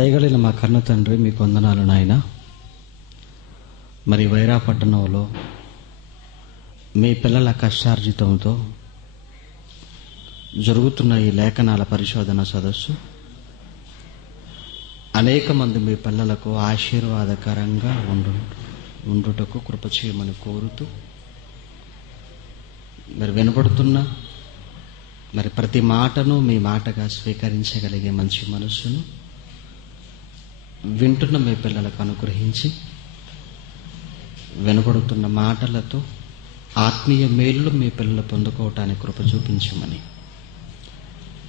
దయగలిగిన మా కన్న తండ్రి, మీకు వందనాలు నాయన. మరి వైరా పట్టణంలో మీ పిల్లల కష్టార్జితంతో జరుగుతున్న ఈ లేఖనాల పరిశోధన సదస్సు అనేక మంది మీ పిల్లలకు ఆశీర్వాదకరంగా ఉండుటకు కృప చేయమని కోరుతూ, మరి వినపడుతున్న మరి ప్రతి మాటను మీ మాటగా స్వీకరించగలిగే మంచి మనస్సును వింటున్న మీ పిల్లలకు అనుగ్రహించి, వినపడుతున్న మాటలతో ఆత్మీయ మేలులు మీ పిల్లలు పొందుకోవటానికి కృప చూపించమని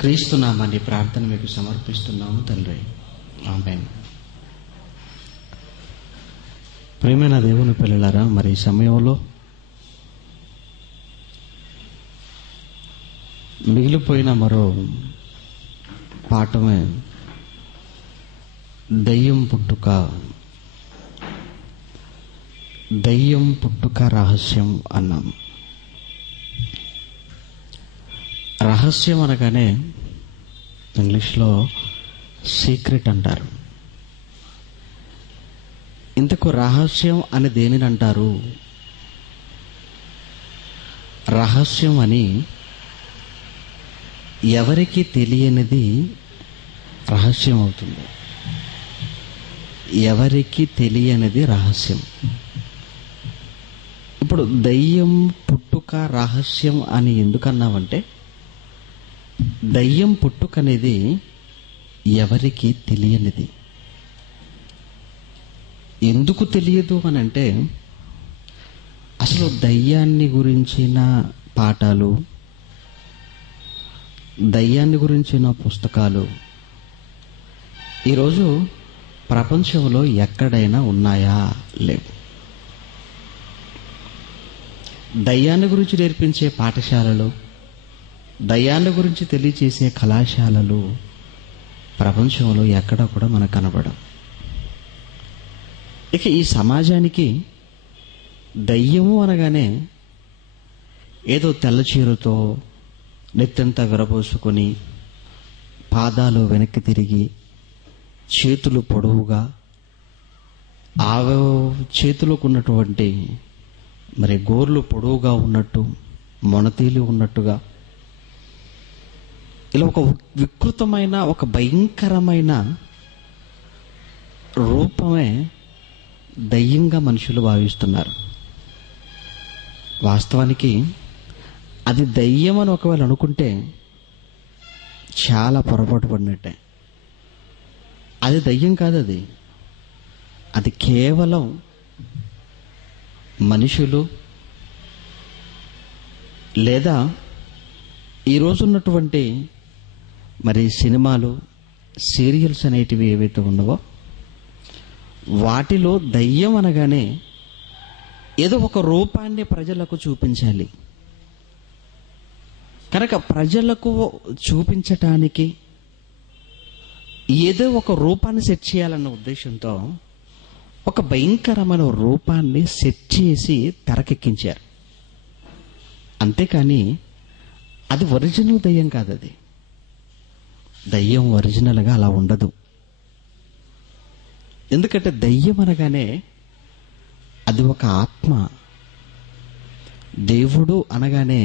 క్రీస్తు నామాన్ని ప్రార్థన మీకు సమర్పిస్తున్నాము తండ్రి. ఆమేన్. ప్రియమైన దేవుని పిల్లలారా, మరి ఈ సమయంలో మిగిలిపోయిన మరో పాఠమే దయ్యం పుట్టుక రహస్యం అన్నాం. రహస్యం అనగానే ఇంగ్లీష్లో సీక్రెట్ అంటారు. ఇంతకు రహస్యం అని దేనిని అంటారు? రహస్యం అని ఎవరికి తెలియనిది రహస్యం అవుతుంది. ఎవరికి తెలియనిది రహస్యం. ఇప్పుడు దయ్యం పుట్టుక రహస్యం అని ఎందుకన్నామంటే, దయ్యం పుట్టుక అనేది ఎవరికి తెలియనిది. ఎందుకు తెలియదు అని అంటే, అసలు దయ్యాన్ని గురించిన పాఠాలు, దయ్యాన్ని గురించిన పుస్తకాలు ఈరోజు ప్రపంచంలో ఎక్కడైనా ఉన్నాయా? లేవు. దయ్యాన్ని గురించి నేర్పించే పాఠశాలలు, దయ్యాన్ని గురించి తెలియచేసే కళాశాలలు ప్రపంచంలో ఎక్కడ కూడా మనకు కనబడవు. ఇక ఈ సమాజానికి దయ్యము అనగానే ఏదో తెల్ల చీరతో నెత్తంతా విరబోసుకొని, పాదాలు వెనక్కి తిరిగి, చేతులు పొడవుగా, చేతులకు ఉన్నటువంటి మరి గోర్లు పొడవుగా ఉన్నట్టు, మొనతీలు ఉన్నట్టుగా, ఇలా ఒక వికృతమైన, ఒక భయంకరమైన రూపమే దయ్యంగా మనుషులు భావిస్తున్నారు. వాస్తవానికి అది దయ్యం అని ఒకవేళ అనుకుంటే చాలా పొరపాటు పడినట్టే. అది దయ్యం కాదు. అది కేవలం మనుషులు, లేదా ఈరోజు ఉన్నటువంటి మరి సినిమాలు, సీరియల్స్ అనేటివి ఏవైతే ఉన్నవో వాటిలో దయ్యం అనగానే ఏదో ఒక రూపాన్ని ప్రజలకు చూపించాలి. కనుక ప్రజలకు చూపించటానికి ఏదో ఒక రూపాన్ని సెట్ చేయాలన్న ఉద్దేశంతో ఒక భయంకరమైన రూపాన్ని సెట్ చేసి తెరకెక్కించారు. అంతేకాని అది ఒరిజినల్ దయ్యం కాదు. అది దయ్యం ఒరిజినల్గా అలా ఉండదు. ఎందుకంటే దయ్యం అనగానే అది ఒక ఆత్మ. దేవుడు అనగానే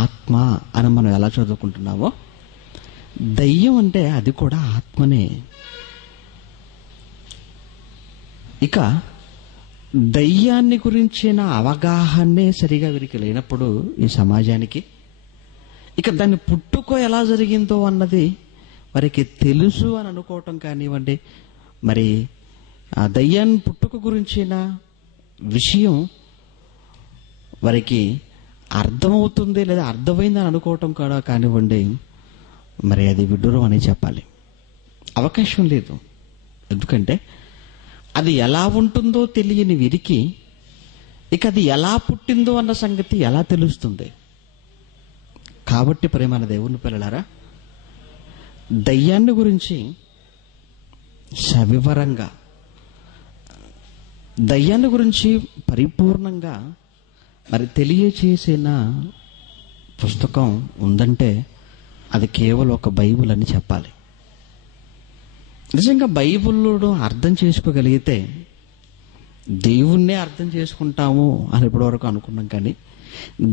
ఆత్మ అని మనం ఎలా చదువుకుంటున్నామో, దయ్యం అంటే అది కూడా ఆత్మనే. ఇక దయ్యాన్ని గురించిన అవగాహనే సరిగా వీరికి లేనప్పుడు ఈ సమాజానికి, ఇక దాన్ని పుట్టుక ఎలా జరిగిందో అన్నది వారికి తెలుసు అని అనుకోవటం కానివ్వండి, మరి ఆ దయ్యాన్ని పుట్టుక గురించిన విషయం వారికి అర్థమవుతుంది లేదా అర్థమైందని అనుకోవటం కూడా కానివ్వండి, మరి అది విడ్డూరం అని చెప్పాలి. అవకాశం లేదు. ఎందుకంటే అది ఎలా ఉంటుందో తెలియని వీరికి ఇక అది ఎలా పుట్టిందో అన్న సంగతి ఎలా తెలుస్తుంది? కాబట్టి ప్రియమైన దేవుని పిల్లలారా, దయ్యాన్ని గురించి సవివరంగా, దయ్యాన్ని గురించి పరిపూర్ణంగా మరి తెలియచేసిన పుస్తకం ఉందంటే అది కేవలం ఒక బైబిల్ అని చెప్పాలి. నిజంగా బైబిల్ను అర్థం చేసుకోగలిగితే దేవుణ్ణే అర్థం చేసుకుంటాము అని ఇప్పటివరకు అనుకున్నాం, కానీ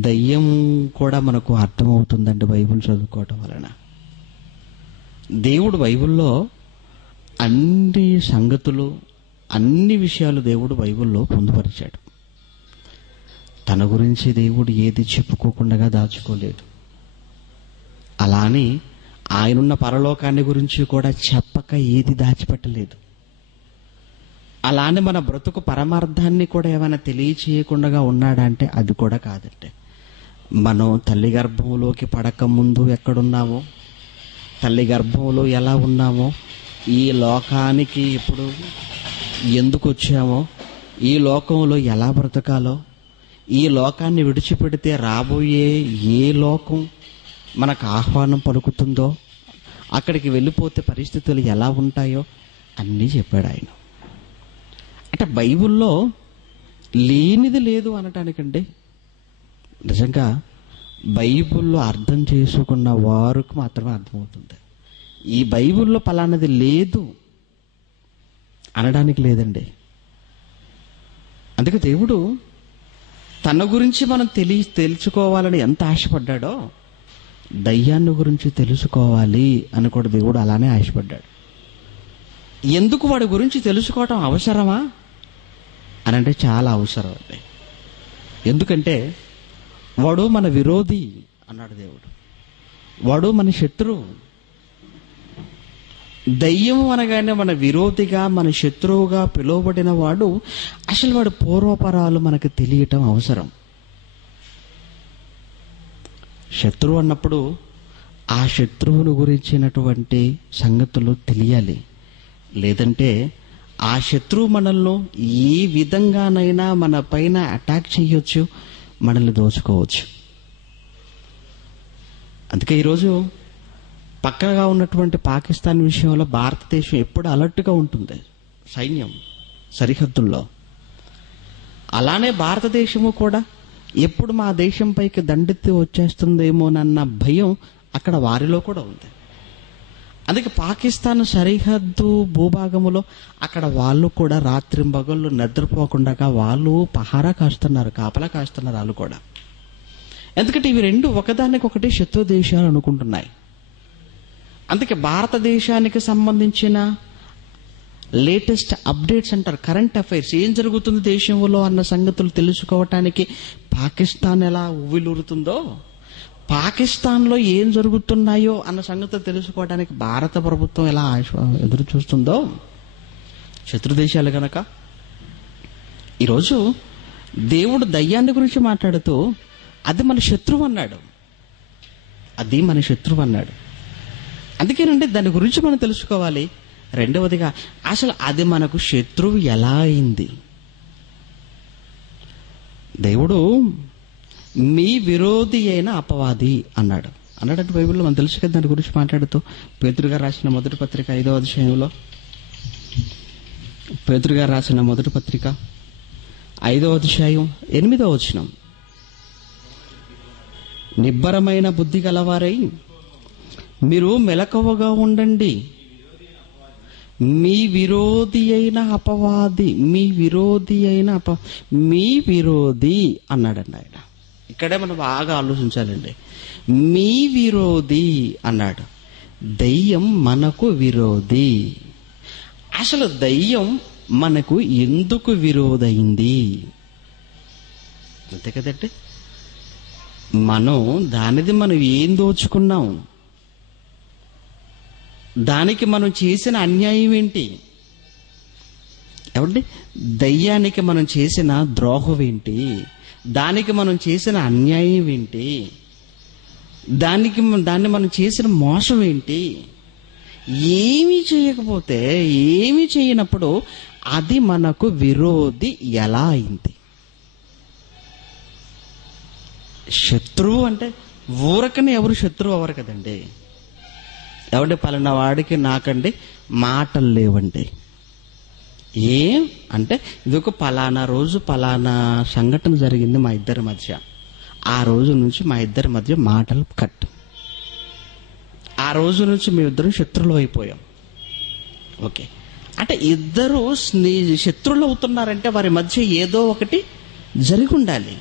దయ్యం కూడా మనకు అర్థమవుతుందండి బైబిల్ చదువుకోవటం వలన. దేవుడు బైబిల్లో అన్ని సంగతులు, అన్ని విషయాలు దేవుడు బైబిల్లో పొందుపరిచాడు. తన గురించి దేవుడు ఏది చెప్పుకోకుండా దాచుకోలేదు. అలానే ఆయనున్న పరలోకాన్ని గురించి కూడా చెప్పక ఏది దాచిపెట్టలేదు. అలానే మన బ్రతుకు పరమార్థాన్ని కూడా ఏమైనా తెలియచేయకుండా ఉన్నాడా అంటే అది కూడా కాదండి. మనం తల్లి గర్భంలోకి పడక ముందు ఎక్కడున్నామో, తల్లి గర్భంలో ఎలా ఉన్నామో, ఈ లోకానికి ఇప్పుడు ఎందుకు వచ్చామో, ఈ లోకంలో ఎలా బ్రతకాలో, ఈ లోకాన్ని విడిచిపెడితే రాబోయే ఏ లోకం మనకు ఆహ్వానం పలుకుతుందో, అక్కడికి వెళ్ళిపోతే పరిస్థితులు ఎలా ఉంటాయో అన్నీ చెప్పాడు ఆయన. అంటే బైబిల్లో లేనిది లేదు అనటానికండి. నిజంగా బైబిల్లో అర్థం చేసుకున్న వారికి మాత్రమే అర్థమవుతుంది. ఈ బైబిల్లో పలానది లేదు అనడానికి లేదండి. అందుకే దేవుడు తన గురించి మనం తెలుసుకోవాలని ఎంత ఆశపడ్డాడో, దయ్యాన్ని గురించి తెలుసుకోవాలి అని కూడా దేవుడు అలానే ఆశపడ్డాడు. ఎందుకు వాడి గురించి తెలుసుకోవటం అవసరమా అని అంటే చాలా అవసరం అండి. ఎందుకంటే వాడు మన విరోధి అన్నాడు దేవుడు. వాడు మన శత్రువు. దయ్యం అనగానే మన విరోధిగా, మన శత్రువుగా పిలువబడిన వాడు, అసలు వాడు పూర్వపరాలు మనకు తెలియటం అవసరం. శత్రువు అన్నప్పుడు ఆ శత్రువును గురించినటువంటి సంగతులు తెలియాలి. లేదంటే ఆ శత్రువు మనల్ని ఏ విధంగానైనా మన పైన అటాక్ చేయొచ్చు, మనల్ని దోచుకోవచ్చు. అందుకే ఈరోజు పక్కగా ఉన్నటువంటి పాకిస్తాన్ విషయంలో భారతదేశం ఎప్పుడు అలర్ట్గా ఉంటుంది, సైన్యం సరిహద్దుల్లో. అలానే భారతదేశము కూడా ఎప్పుడు మా దేశం పైకి దండెత్తి వచ్చేస్తుందేమోనన్న భయం అక్కడ వారిలో కూడా ఉంది. అందుకే పాకిస్తాన్ సరిహద్దు భూభాగములో అక్కడ వాళ్ళు కూడా రాత్రింబగళ్ళు నిద్రపోకుండా వాళ్ళు పహారా కాస్తున్నారు, కాపలా కాస్తున్నారు వాళ్ళు కూడా. ఎందుకంటే ఇవి రెండు ఒకదానికొకటి శత్రు దేశాలు అనుకుంటున్నాయి. అందుకే భారతదేశానికి సంబంధించిన లేటెస్ట్ అప్డేట్స్ అంటారు, కరెంట్ అఫైర్స్, ఏం జరుగుతుంది దేశంలో అన్న సంగతులు తెలుసుకోవటానికి పాకిస్తాన్ ఎలా ఉవ్విలూరుతుందో, పాకిస్తాన్లో ఏం జరుగుతున్నాయో అన్న సంగతులు తెలుసుకోవడానికి భారత ప్రభుత్వం ఎలా ఎదురు చూస్తుందో శత్రు దేశాలు గనక. ఈరోజు దేవుడు దయ్యాన్ని గురించి మాట్లాడుతూ అది మన శత్రువు అన్నాడు, అది మన శత్రువు అన్నాడు. అందుకేనండి దాని గురించి మనం తెలుసుకోవాలి. రెండవదిగా అసలు అది మనకు శత్రువు ఎలా అయింది. దేవుడు మీ విరోధి అయిన అపవాది అన్నాడంటే బైబిల్లో మనం తెలుసు కదా. దాని గురించి మాట్లాడుతూ పేతురు గారు రాసిన మొదటి పత్రిక 5వ అధ్యాయంలో, పేతురు గారు రాసిన మొదటి పత్రిక 5వ అధ్యాయం 8వ వచనం, నిబ్బరమైన బుద్ధి గలవారై మీరు మెలకువగా ఉండండి, మీ విరోధి అయిన అపవాది, మీ విరోధి అన్నాడండి ఆయన. ఇక్కడే మనం బాగా ఆలోచించాలండి. మీ విరోధి అన్నాడు. దయ్యం మనకు విరోధి. అసలు దయ్యం మనకు ఎందుకు విరోధైంది అంతే కదండి. మనం ఏం దోచుకున్నాం, దానికి మనం చేసిన అన్యాయం ఏంటి, ఏమండి దయ్యానికి మనం చేసిన ద్రోహం ఏంటి, దానికి మనం చేసిన అన్యాయం ఏంటి, దాన్ని మనం చేసిన మోసం ఏంటి. ఏమీ చేయకపోతే, ఏమీ చేయనప్పుడు అది మనకు విరోధి ఎలా అయింది. శత్రువు అంటే ఊరకనే ఎవరు శత్రువు అవ్వరు కదండి. ఎవరి పలానా వాడికి నాకండి మాటలు లేవండి. ఏం అంటే ఇదొక పలానా రోజు పలానా సంఘటన జరిగింది మా ఇద్దరి మధ్య, ఆ రోజు నుంచి మా ఇద్దరి మధ్య మాటలు కట్, ఆ రోజు నుంచి మేమిద్దరం శత్రువులు అయిపోయాం. ఓకే, అంటే ఇద్దరు శత్రువులు అవుతున్నారంటే వారి మధ్య ఏదో ఒకటి జరిగి ఉండాలి.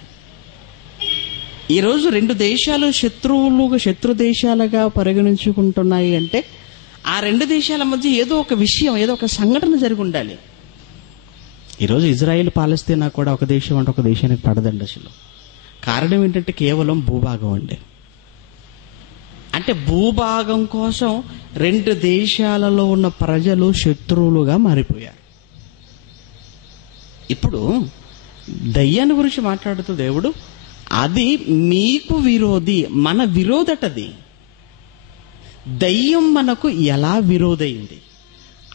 ఈరోజు రెండు దేశాలు శత్రు దేశాలుగా పరిగణించుకుంటున్నాయి అంటే ఆ రెండు దేశాల మధ్య ఏదో ఒక విషయం, ఏదో ఒక సంఘటన జరిగి ఉండాలి. ఈరోజు ఇజ్రాయిల్ పాలస్తీనా కూడా ఒక దేశం అంటే ఒక దేశానికి పడదండి అసలు. కారణం ఏంటంటే కేవలం భూభాగం అండి. అంటే భూభాగం కోసం రెండు దేశాలలో ఉన్న ప్రజలు శత్రువులుగా మారిపోయారు. ఇప్పుడు దయ్యాన్ని గురించి మాట్లాడుతూ దేవుడు, అది మీకు విరోధి, మన విరోధటది. దయ్యం మనకు ఎలా విరోధయింది,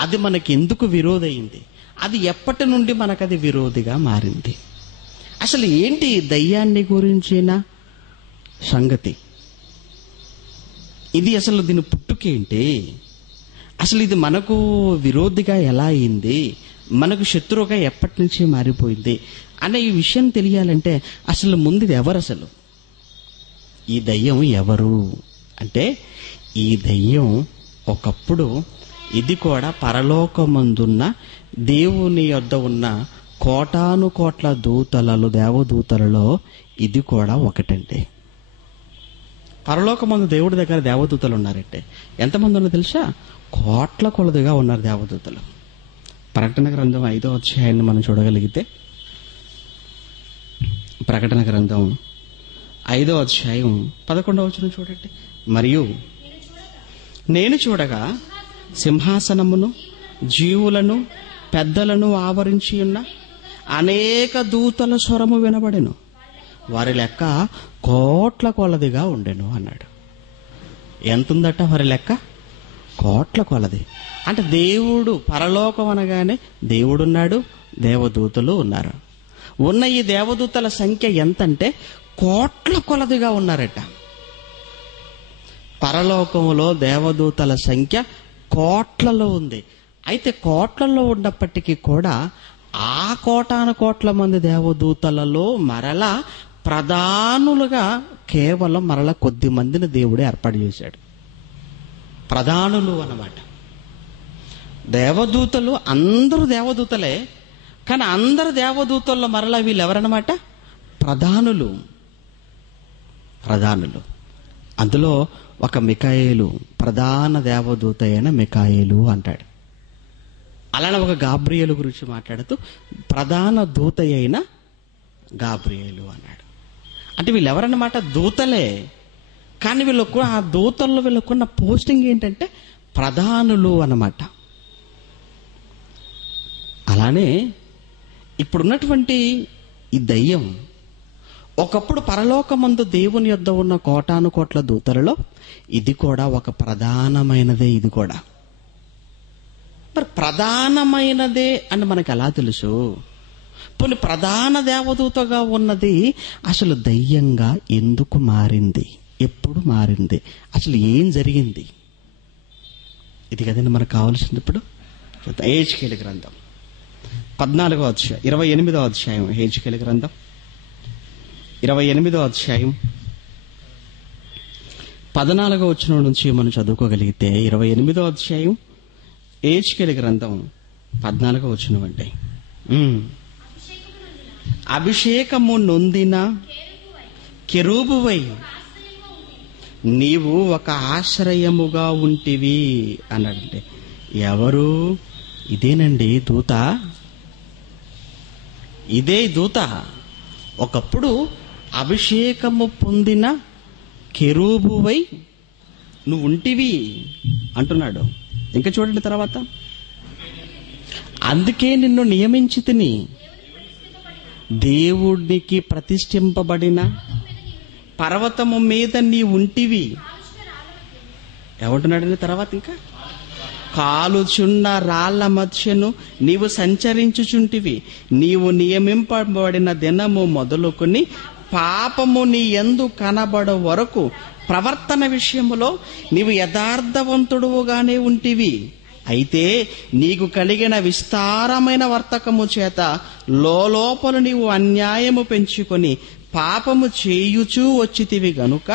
అది మనకి ఎందుకు విరోధయింది, అది ఎప్పటి నుండి మనకు అది విరోధిగా మారింది, అసలు ఏంటి దయ్యాన్ని గురించిన సంగతి, ఇది అసలు దీని పుట్టుకేంటి, అసలు ఇది మనకు విరోధిగా ఎలా అయింది, మనకు శత్రువుగా ఎప్పటి నుంచి మారిపోయింది అనే ఈ విషయం తెలియాలంటే అసలు ముందు ఇది ఎవరు, అసలు ఈ దయ్యం ఎవరు అంటే, ఈ దయ్యం ఒకప్పుడు ఇది కూడా పరలోకమందున్న దేవుని యొద్ద ఉన్న కోటాను కోట్ల దూతలలో, దేవదూతలలో ఇది కూడా ఒకటండి. పరలోకమందు దేవుడి దగ్గర దేవదూతలు ఉన్నారంటే ఎంతమంది ఉన్నా తెలుసా? కోట్ల కొలదిగా ఉన్నారు దేవదూతలు. ప్రకటన గ్రంథం 5వ అధ్యాయాన్ని మనం చూడగలిగితే, ప్రకటన గ్రంథం 5వ అధ్యాయం 11వ వచనం చూడండి. మరియు నేను చూడగా సింహాసనమును, జీవులను, పెద్దలను ఆవరించి ఉన్న అనేక దూతల స్వరము వినబడెను. వారి లెక్క కోట్ల కొలదిగా ఉండెను అన్నాడు. ఎంతుందట వారి లెక్క? కోట్ల కొలది. అంటే దేవుడు, పరలోకం అనగానే దేవుడున్నాడు, దేవదూతలు ఉన్నారు. ఉన్న ఈ దేవదూతల సంఖ్య ఎంతంటే కోట్ల కొలదిగా ఉన్నారట. పరలోకంలో దేవదూతల సంఖ్య కోట్లలో ఉంది. అయితే కోట్లలో ఉన్నప్పటికీ కూడా ఆ కోటాను కోట్ల మంది దేవదూతలలో మరలా ప్రధానులుగా కేవలం మరలా కొద్ది మందిని దేవుడే ఏర్పాటు చేశాడు. ప్రధానులు అన్నమాట. దేవదూతలు అందరూ దేవదూతలే, కానీ అందరు దేవదూతల్లో మరలా వీళ్ళు ఎవరన్నమాట? ప్రధానులు. అందులో ఒక మికాయేలు, ప్రధాన దేవదూత అయిన మికాయేలు అంటాడు. అలానే ఒక గాబ్రియేలు గురించి మాట్లాడుతూ ప్రధాన దూత అయిన గాబ్రియేలు అన్నాడు. అంటే వీళ్ళు ఎవరన్నమాట? దూతలే, కానీ వీళ్ళకు ఆ దూతల్లో వీళ్ళకున్న పోస్టింగ్ ఏంటంటే ప్రధానులు అన్నమాట. అలానే ఇప్పుడున్నటువంటి ఈ దయ్యం ఒకప్పుడు పరలోకమందు దేవుని యొద్ద ఉన్న కోటాను కోట్ల దూతలలో ఇది కూడా ఒక ప్రధానమైనదే. ఇది కూడా మరి ప్రధానమైనదే అని మనకు ఎలా తెలుసు? పోనీ ప్రధాన దేవదూతగా ఉన్నది అసలు దయ్యంగా ఎందుకు మారింది, ఎప్పుడు మారింది, అసలు ఏం జరిగింది? ఇది కదండి మనకు కావాల్సింది. ఇప్పుడు హెజ్కేలు గ్రంథం 14వ అధ్యాయం 28వ అధ్యాయం, హెజ్కేలు గ్రంథం 28వ అధ్యాయం 14వ వచనం నుంచి మనం చదువుకోగలిగితే, 28వ అధ్యాయం హెజ్కేలు గ్రంథం 14వ వచనం అంటే, అభిషేకము నొందిన కెరూబువై నీవు ఒక ఆశ్రయముగా ఉంటివి అన్నాడంటే ఎవరు? ఇదేనండి దూత. ఇదే దూత. ఒకప్పుడు అభిషేకము పొందిన కెరూబువై నువ్వు ఉంటివి అంటున్నాడు. ఇంకా చూడండి తర్వాత, అందుకే నిన్ను నియమించి తిని దేవుడికి ప్రతిష్ఠింపబడిన పర్వతము మీద నీ ఉంటివి. ఏమంటున్నాడండి తర్వాత? ఇంకా కాలుచున్న రాళ్ల మధ్యను నీవు సంచరించుచుంటివి. నీవు నియమింపబడిన దినము మొదలుకొని పాపము నీ యందు కనబడ వరకు ప్రవర్తన విషయములో నీవు యథార్థవంతుడుగానే ఉంటివి. అయితే నీకు కలిగిన విస్తారమైన వర్తకము చేత లోపల నీవు అన్యాయము పెంచుకొని పాపము చేయుచూ వచ్చితివి గనుక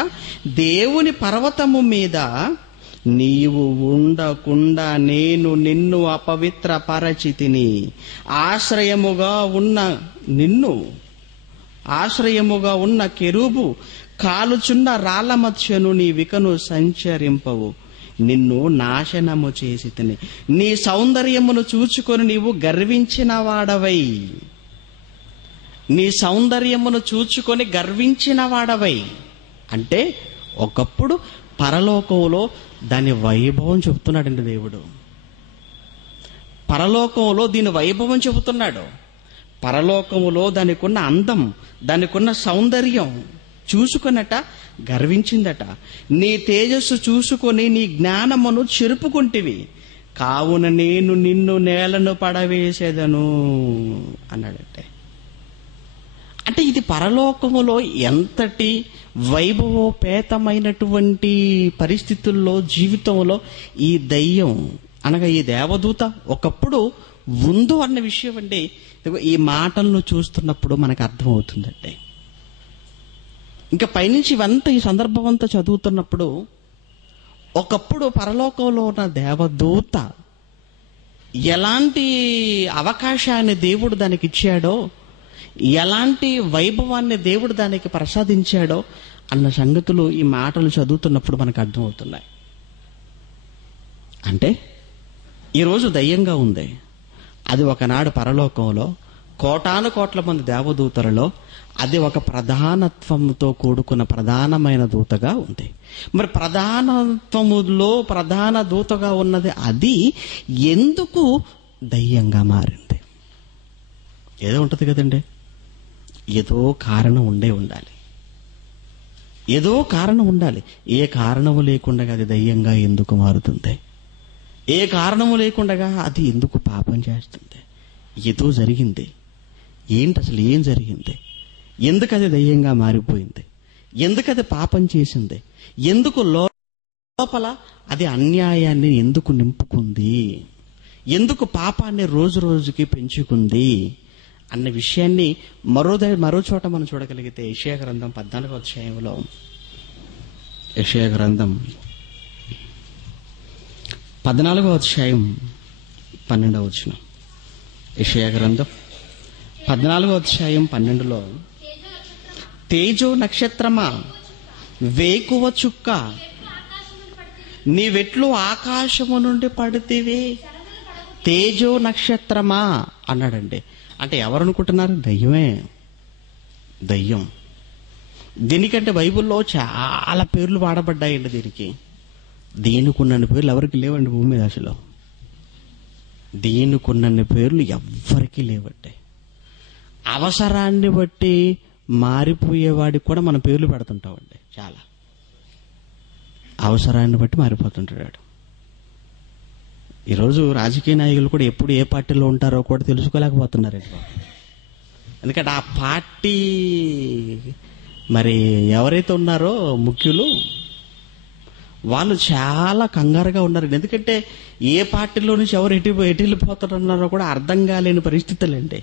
దేవుని పర్వతము మీద నీవు ఉండకుండా నేను నిన్ను అపవిత్ర పరచితిని. ఆశ్రయముగా ఉన్న కెరూబు కాలుచున్న రాళ్ల మధ్యను నీ వికను సంచరింపవు. నిన్ను నాశనము చేసి తిని నీ సౌందర్యమును చూచుకొని నీవు గర్వించిన వాడవై. నీ సౌందర్యమును చూచుకొని గర్వించిన వాడవై అంటే ఒకప్పుడు పరలోకంలో దాని వైభవం చెబుతున్నాడండి దేవుడు. పరలోకంలో దీని వైభవం చెబుతున్నాడు. పరలోకములో దానికున్న అందం, దానికున్న సౌందర్యం చూసుకొనట గర్వించిందట. నీ తేజస్సు చూసుకొని నీ జ్ఞానమును చెరుపుకుంటివి, కావున నేను నిన్ను నేలను పడవేసేదను అన్నాడంటే. అంటే ఇది పరలోకములో ఎంతటి వైభవోపేతమైనటువంటి పరిస్థితుల్లో జీవితంలో ఈ దయ్యం అనగా ఈ దేవదూత ఒకప్పుడు ఉందో అన్న విషయం అండి ఈ మాటలను చూస్తున్నప్పుడు మనకు అర్థమవుతుందండి. ఇంకా పైనుంచి ఇవంతా ఈ సందర్భం అంతా చదువుతున్నప్పుడు ఒకప్పుడు పరలోకంలో ఉన్న దేవదూత ఎలాంటి అవకాశాన్ని దేవుడు దానికి ఇచ్చాడో, ఎలాంటి వైభవాన్ని దేవుడు దానికి ప్రసాదించాడో అన్న సంగతులు ఈ మాటలు చదువుతున్నప్పుడు మనకు అర్థమవుతున్నాయి. అంటే ఈరోజు దయ్యంగా ఉంది, అది ఒకనాడు పరలోకంలో కోటాను కోట్ల మంది దేవదూతలలో అది ఒక ప్రధానత్వంతో కూడుకున్న ప్రధానమైన దూతగా ఉంది. మరి ప్రధానత్వములో ప్రధాన దూతగా ఉన్నది అది ఎందుకు దయ్యంగా మారింది? ఏదో ఉంటుంది కదండి, ఏదో కారణం ఉండాలి. ఏదో కారణం ఉండాలి. ఏ కారణము లేకుండా అది దయ్యంగా ఎందుకు మారుతుంది? ఏ కారణము లేకుండా అది ఎందుకు పాపం చేస్తుంది? ఏదో జరిగింది. ఏంటి అసలు ఏం జరిగింది? ఎందుకు అది దయ్యంగా మారిపోయింది? ఎందుకు అది పాపం చేసింది? ఎందుకు లోపల అది అన్యాయాన్ని ఎందుకు నింపుకుంది? ఎందుకు పాపాన్ని రోజు రోజుకి పెంచుకుంది అన్న విషయాన్ని మరో చోట మనం చూడగలిగితే యెషయా గ్రంథం 14వ అధ్యాయంలో, యెషయా గ్రంథం 14వ అధ్యాయం 12వ వచనం. యెషయా గ్రంథం 14వ అధ్యాయం 12లో, తేజో నక్షత్రమా, వేకువ చుక్క, నీవెట్లు ఆకాశము నుండి పడితివి. తేజో నక్షత్రమా అన్నాడండి. అంటే ఎవరు అనుకుంటున్నారు? దయ్యమే, దయ్యం. దీనికంటే బైబిల్లో చాలా పేర్లు వాడబడ్డాయండి. దీనికున్నన్ని పేర్లు ఎవరికి లేవండి భూమి మీద. అసలు దీనికున్నన్ని పేర్లు ఎవ్వరికీ లేవండి. అవసరాన్ని బట్టి మారిపోయేవాడికి కూడా మన పేర్లు పెడుతుంటామండి. చాలా అవసరాన్ని బట్టి మారిపోతుంటాడు. ఈరోజు రాజకీయ నాయకులు కూడా ఎప్పుడు ఏ పార్టీలో ఉంటారో కూడా తెలుసుకోలేకపోతున్నారండి. ఎందుకంటే ఆ పార్టీ మరి ఎవరైతే ఉన్నారో ముఖ్యులు వాళ్ళు చాలా కంగారుగా ఉన్నారు. ఎందుకంటే ఏ పార్టీలో నుంచి ఎవరు ఎటు వెళ్ళిపోతున్నారో కూడా అర్థం కాలేని పరిస్థితులండి.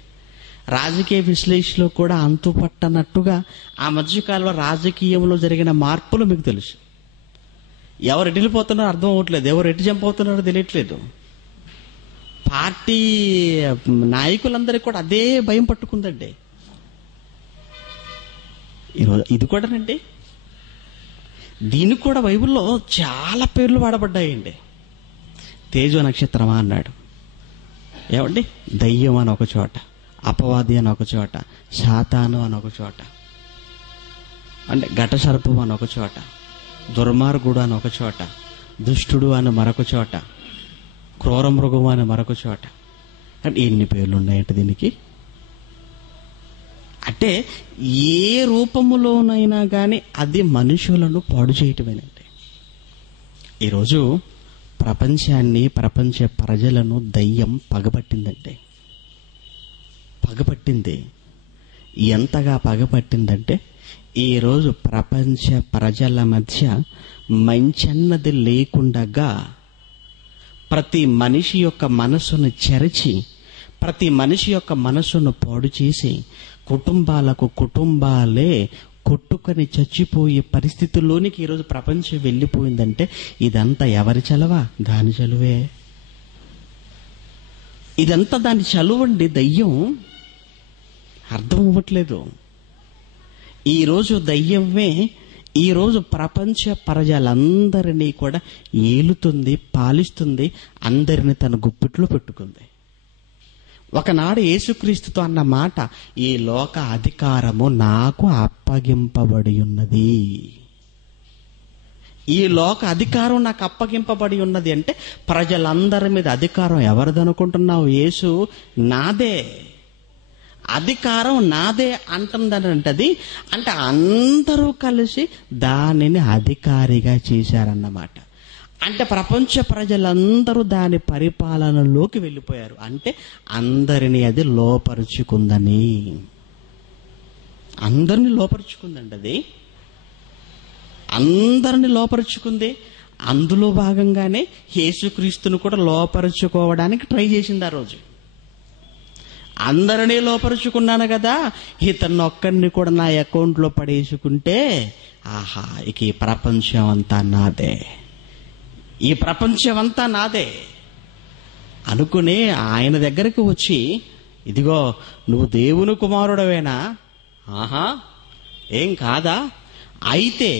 రాజకీయ విశ్లేషణలో కూడా అంతుపట్టనట్టుగా ఆ మధ్యకాలంలో రాజకీయంలో జరిగిన మార్పులు మీకు తెలుసు. ఎవరు ఎటు వెళ్ళిపోతున్నారో అర్థం అవ్వట్లేదు, ఎవరు ఎటు చంపవుతున్నారో తెలియట్లేదు. పార్టీ నాయకులందరికీ కూడా అదే భయం పట్టుకుందండి. ఈరోజు ఇది కూడానండి, దీనికి కూడా బైబిల్లో చాలా పేర్లు వాడబడ్డాయండి. తేజో నక్షత్రమా అన్నాడు. ఏమండి, దయ్యం అని ఒక చోట, అపవాది అని ఒక చోట, శాతాను అని ఒక చోట, అంటే ఘట సర్పం అని ఒక చోట, దుర్మార్గుడు అని ఒక చోట, దుష్టుడు అని మరొక చోట, క్రూర మృగం అని మరొక చోట. అంటే ఎన్ని పేర్లు ఉన్నాయంటే దీనికి. అంటే ఏ రూపములోనైనా కానీ అది మనుషులను పాడు చేయటమేనండి. ఈరోజు ప్రపంచాన్ని, ప్రపంచ ప్రజలను దయ్యం పగబట్టిందంటే, పగబట్టింది. ఎంతగా పగబట్టిందంటే ఈరోజు ప్రపంచ ప్రజల మధ్య మంచన్నది లేకుండగా ప్రతి మనిషి యొక్క మనసును చెరచి, ప్రతి మనిషి యొక్క మనసును పాడు చేసి కుటుంబాలకు కుటుంబాలే కొట్టుకొని చచ్చిపోయే పరిస్థితుల్లోనికి ఈరోజు ప్రపంచం వెళ్ళిపోయిందంటే ఇదంతా ఎవరి చలవా? దాని చలువే. ఇదంతా దాని చలువండి. దయ్యం అర్థం అవ్వట్లేదు. ఈరోజు దయ్యమే ఈరోజు ప్రపంచ ప్రజలందరినీ కూడా ఏలుతుంది, పాలిస్తుంది, అందరిని తన గుప్పిట్లో పెట్టుకుంది. ఒకనాడు యేసుక్రీస్తుతో అన్న మాట, ఈ లోక అధికారము నాకు అప్పగింపబడి ఉన్నది. ఈ లోక అధికారం నాకు అప్పగింపబడి ఉన్నది అంటే ప్రజలందరి మీద అధికారం ఎవరిదనుకుంటున్నావు? యేసు, నాదే అధికారం, నాదే అంటుందనంటది. అంటే అందరూ కలిసి దానిని అధికారిగా చేశారన్నమాట. అంటే ప్రపంచ ప్రజలందరూ దాని పరిపాలనలోకి వెళ్ళిపోయారు. అంటే అందరినీ అది లోపరుచుకుందని, అందరినీ లోపరుచుకుందండి. అది అందరినీ లోపరుచుకుంది. అందులో భాగంగానే యేసుక్రీస్తును కూడా లోపరుచుకోవడానికి ట్రై చేసింది ఆ రోజు. అందరినీ లోపరుచుకున్నాను కదా, ఇతన్ని ఒక్కడిని కూడా నా అకౌంట్లో పడేసుకుంటే ఆహా, ఇక ఈ ప్రపంచం అంతా నాదే, ఈ ప్రపంచం అంతా నాదే అనుకుని ఆయన దగ్గరికి వచ్చి, ఇదిగో నువ్వు దేవుని కుమారుడవేనా? ఆహా, ఏం కాదా? అయితే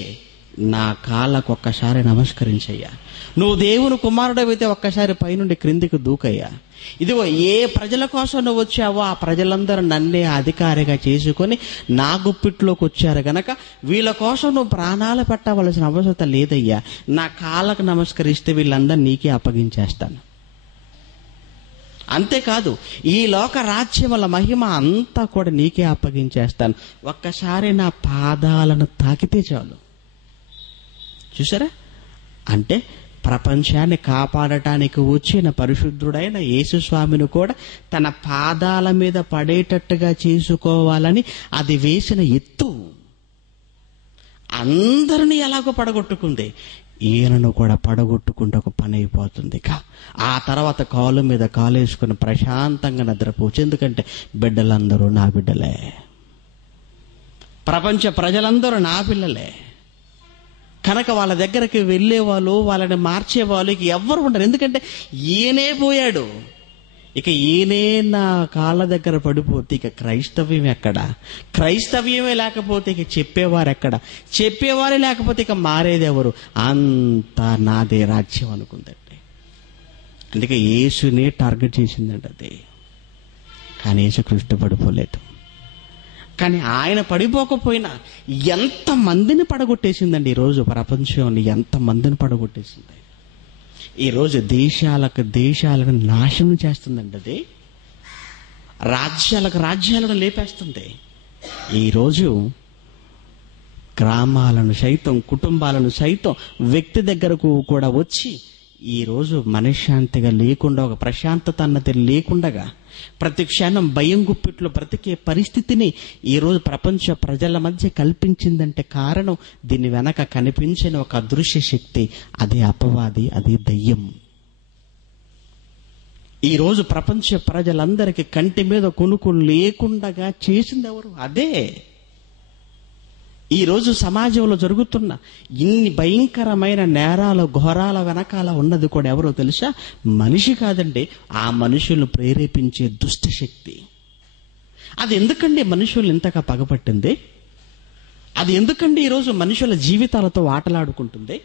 నా కాళ్ళకు ఒక్కసారి నమస్కరించయ్యా. నువ్వు దేవుని కుమారుడవైతే ఒక్కసారి పైనుండి క్రిందికి దూకయ్యా. ఇదిగో ఏ ప్రజల కోసం నువ్వు వచ్చావో ఆ ప్రజలందరూ నన్నే అధికారిగా చేసుకొని నా గుప్పిట్లోకి వచ్చారు గనక వీళ్ళ కోసం నువ్వు ప్రాణాలు పెట్టవలసిన అవసరం లేదయ్యా. నా కాళ్ళకు నమస్కరిస్తే వీళ్ళందరూ నీకే అప్పగించేస్తాను. అంతేకాదు, ఈ లోక రాజ్యముల మహిమ అంతా కూడా నీకే అప్పగించేస్తాను. ఒక్కసారి నా పాదాలను తాకితే చాలు. చూసారా? అంటే ప్రపంచాన్ని కాపాడటానికి వచ్చిన పరిశుద్ధుడైన యేసుస్వామిని కూడా తన పాదాల మీద పడేటట్టుగా చేసుకోవాలని అది వేసిన ఎత్తు అందరినీ ఎలాగో పడగొట్టుకుంది. ఈయనను కూడా పడగొట్టుకుంటే ఒక పని అయిపోతుంది. ఆ తర్వాత కాలు మీద కాలు వేసుకుని ప్రశాంతంగా నిద్రపోవచ్చు. ఎందుకంటే బిడ్డలందరూ నా బిడ్డలే, ప్రపంచ ప్రజలందరూ నా పిల్లలే కనుక వాళ్ళ దగ్గరికి వెళ్ళేవాళ్ళు, వాళ్ళని మార్చేవాళ్ళు ఇక ఎవ్వరు ఉండరు. ఎందుకంటే ఈయనే పోయాడు. ఇక ఈయనే నా కాళ్ళ దగ్గర పడిపోతే ఇక క్రైస్తవ్యం ఎక్కడ? క్రైస్తవ్యమే లేకపోతే ఇక చెప్పేవారు ఎక్కడ? చెప్పేవారే లేకపోతే ఇక మారేది ఎవరు? అంతా నాదే రాజ్యం అనుకుందండి. అందుకే యేసునే టార్గెట్ చేసిందండి అది. కానీ యేసుక్రీస్తు పడిపోలేదు. కానీ ఆయన పడిపోకపోయినా ఎంతమందిని పడగొట్టేసిందండి ఈరోజు ప్రపంచంలో. ఎంతమందిని పడగొట్టేసింది ఈరోజు. దేశాలను నాశనం చేస్తుందండి అది. రాజ్యాలను లేపేస్తుంది. ఈరోజు గ్రామాలను సైతం, కుటుంబాలను సైతం వ్యక్తి దగ్గరకు కూడా వచ్చి ఈరోజు మనశ్శాంతిగా లేకుండా, ఒక ప్రశాంతత అన్నది లేకుండా ప్రతి క్షణం భయం గుప్పిట్లో బ్రతికే పరిస్థితిని ఈరోజు ప్రపంచ ప్రజల మధ్య కల్పించిందంటే కారణం దీని వెనక కనిపించిన ఒక అదృశ్య శక్తి. అదే అపవాది, అదే దయ్యం. ఈరోజు ప్రపంచ ప్రజలందరికీ కంటి మీద కొనుక్కు లేకుండా చేసింది ఎవరు? అదే. ఈరోజు సమాజంలో జరుగుతున్న ఇన్ని భయంకరమైన నేరాల, ఘోరాల వెనకాల ఉన్నది కూడా ఎవరో తెలుసా? మనిషి కాదండి, ఆ మనుషులను ప్రేరేపించే దుష్ట శక్తి. అది ఎందుకండి మనుషులు ఇంతగా పగపట్టింది? అది ఎందుకండి ఈరోజు మనుషుల జీవితాలతో ఆటలాడుకుంటుంది?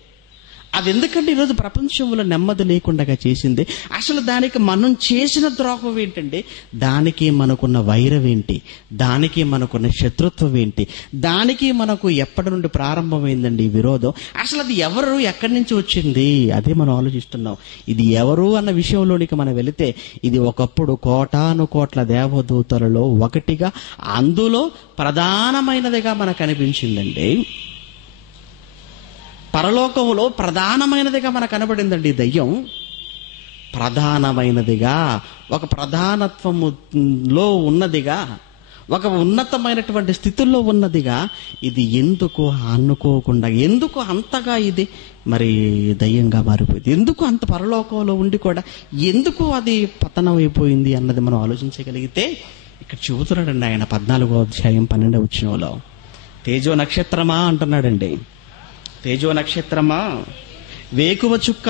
అది ఎందుకంటే ఈరోజు ప్రపంచంలో నెమ్మది లేకుండా చేసింది? అసలు దానికి మనం చేసిన ద్రోహం ఏంటండి? దానికి మనకున్న వైరం ఏంటి? దానికి మనకున్న శత్రుత్వం ఏంటి? దానికి మనకు ఎప్పటి నుండి ప్రారంభమైందండి ఈ విరోధం? అసలు అది ఎవరు, ఎక్కడి నుంచి వచ్చింది? అదే మనం ఆలోచిస్తున్నాం. ఇది ఎవరు అన్న విషయంలోనికి మనం వెళితే, ఇది ఒకప్పుడు కోటాను కోట్ల దేవదూతలలో ఒకటిగా, అందులో ప్రధానమైనదిగా మనకు అనిపించిందండి. పరలోకంలో ప్రధానమైనదిగా మనకు కనబడిందండి ఈ దయ్యం. ప్రధానమైనదిగా, ఒక ప్రధానత్వములో ఉన్నదిగా, ఒక ఉన్నతమైనటువంటి స్థితిలో ఉన్నదిగా ఇది ఎందుకు అనుకోకుండా, ఎందుకు అంతగా ఇది మరి దయ్యంగా మారిపోయింది? ఎందుకు అంత పరలోకంలో ఉండి కూడా ఎందుకు అది పతనం అయిపోయింది అన్నది మనం ఆలోచించగలిగితే, ఇక్కడ చెబుతున్నాడండి ఆయన 14వ అధ్యాయం 12వ వచనంలో, తేజో నక్షత్రమా అంటున్నాడండి. తేజో నక్షత్రమా, వేకువ చుక్క,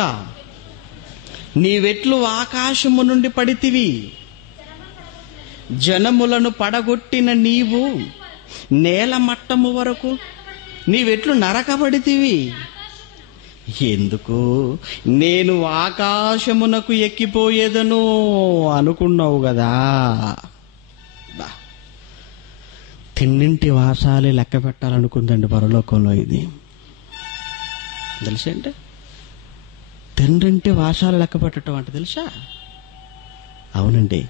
నీవెట్లు ఆకాశము నుండి పడితివి, జనములను పడగొట్టిన నీవు నేల మట్టము వరకు నీవెట్లు నరకబడితివి. ఎందుకు నేను ఆకాశమునకు ఎక్కిపోయేదను అనుకున్నావు కదా. తిన్నింటి వాసాలే లెక్క పెట్టాలనుకుందండి పరలోకంలో. ఇది తెలుసా అంటే తిన్నింటి వాసాలు లెక్క పెట్టడం అంటే తెలుసా? అవునండి.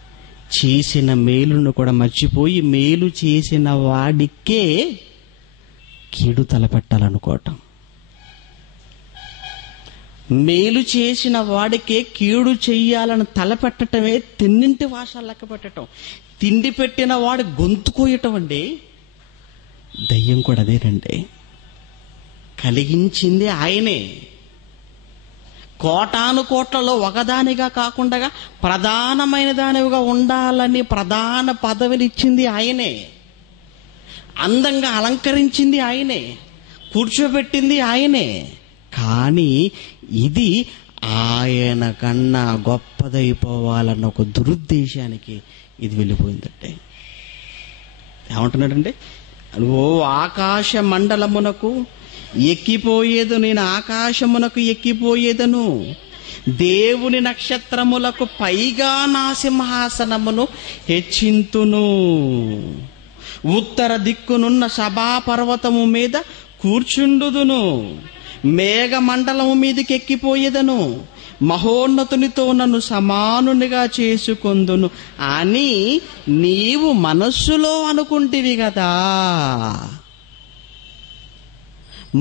చేసిన మేలును కూడా మర్చిపోయి మేలు చేసిన వాడికే కీడు తలపెట్టాలనుకోవటం. మేలు చేసిన వాడికే కీడు చెయ్యాలని తలపెట్టటమే తిన్నింటి వాసాలు లెక్క పెట్టడం. తిండి పెట్టిన వాడు గొంతు కోయటం అండి. దయ్యం కూడా అదేనండి. కలిగించింది ఆయనే. కోటాను కోట్లలో ఒకదానిగా కాకుండా ప్రధానమైన దానివిగా ఉండాలని ప్రధాన పదవిని ఇచ్చింది ఆయనే. అందంగా అలంకరించింది ఆయనే. కూర్చోబెట్టింది ఆయనే. కానీ ఇది ఆయన కన్నా గొప్పదైపోవాలన్న ఒక దురుద్దేశానికి ఇది వెళ్ళిపోయిందంటే. ఏమంటున్నాడంటే, ఓ ఆకాశ మండలమునకు ఎక్కిపోయేదు, నేను ఆకాశమునకు ఎక్కిపోయేదను, దేవుని నక్షత్రములకు పైగా నా సింహాసనమును హెచ్చింతును, ఉత్తర దిక్కునున్న సభాపర్వతము మీద కూర్చుండుదును, మేఘ మండలము మీదకి ఎక్కిపోయేదను, మహోన్నతునితో నన్ను సమానునిగా చేసుకొందును అని నీవు మనస్సులో అనుకుంటివి కదా.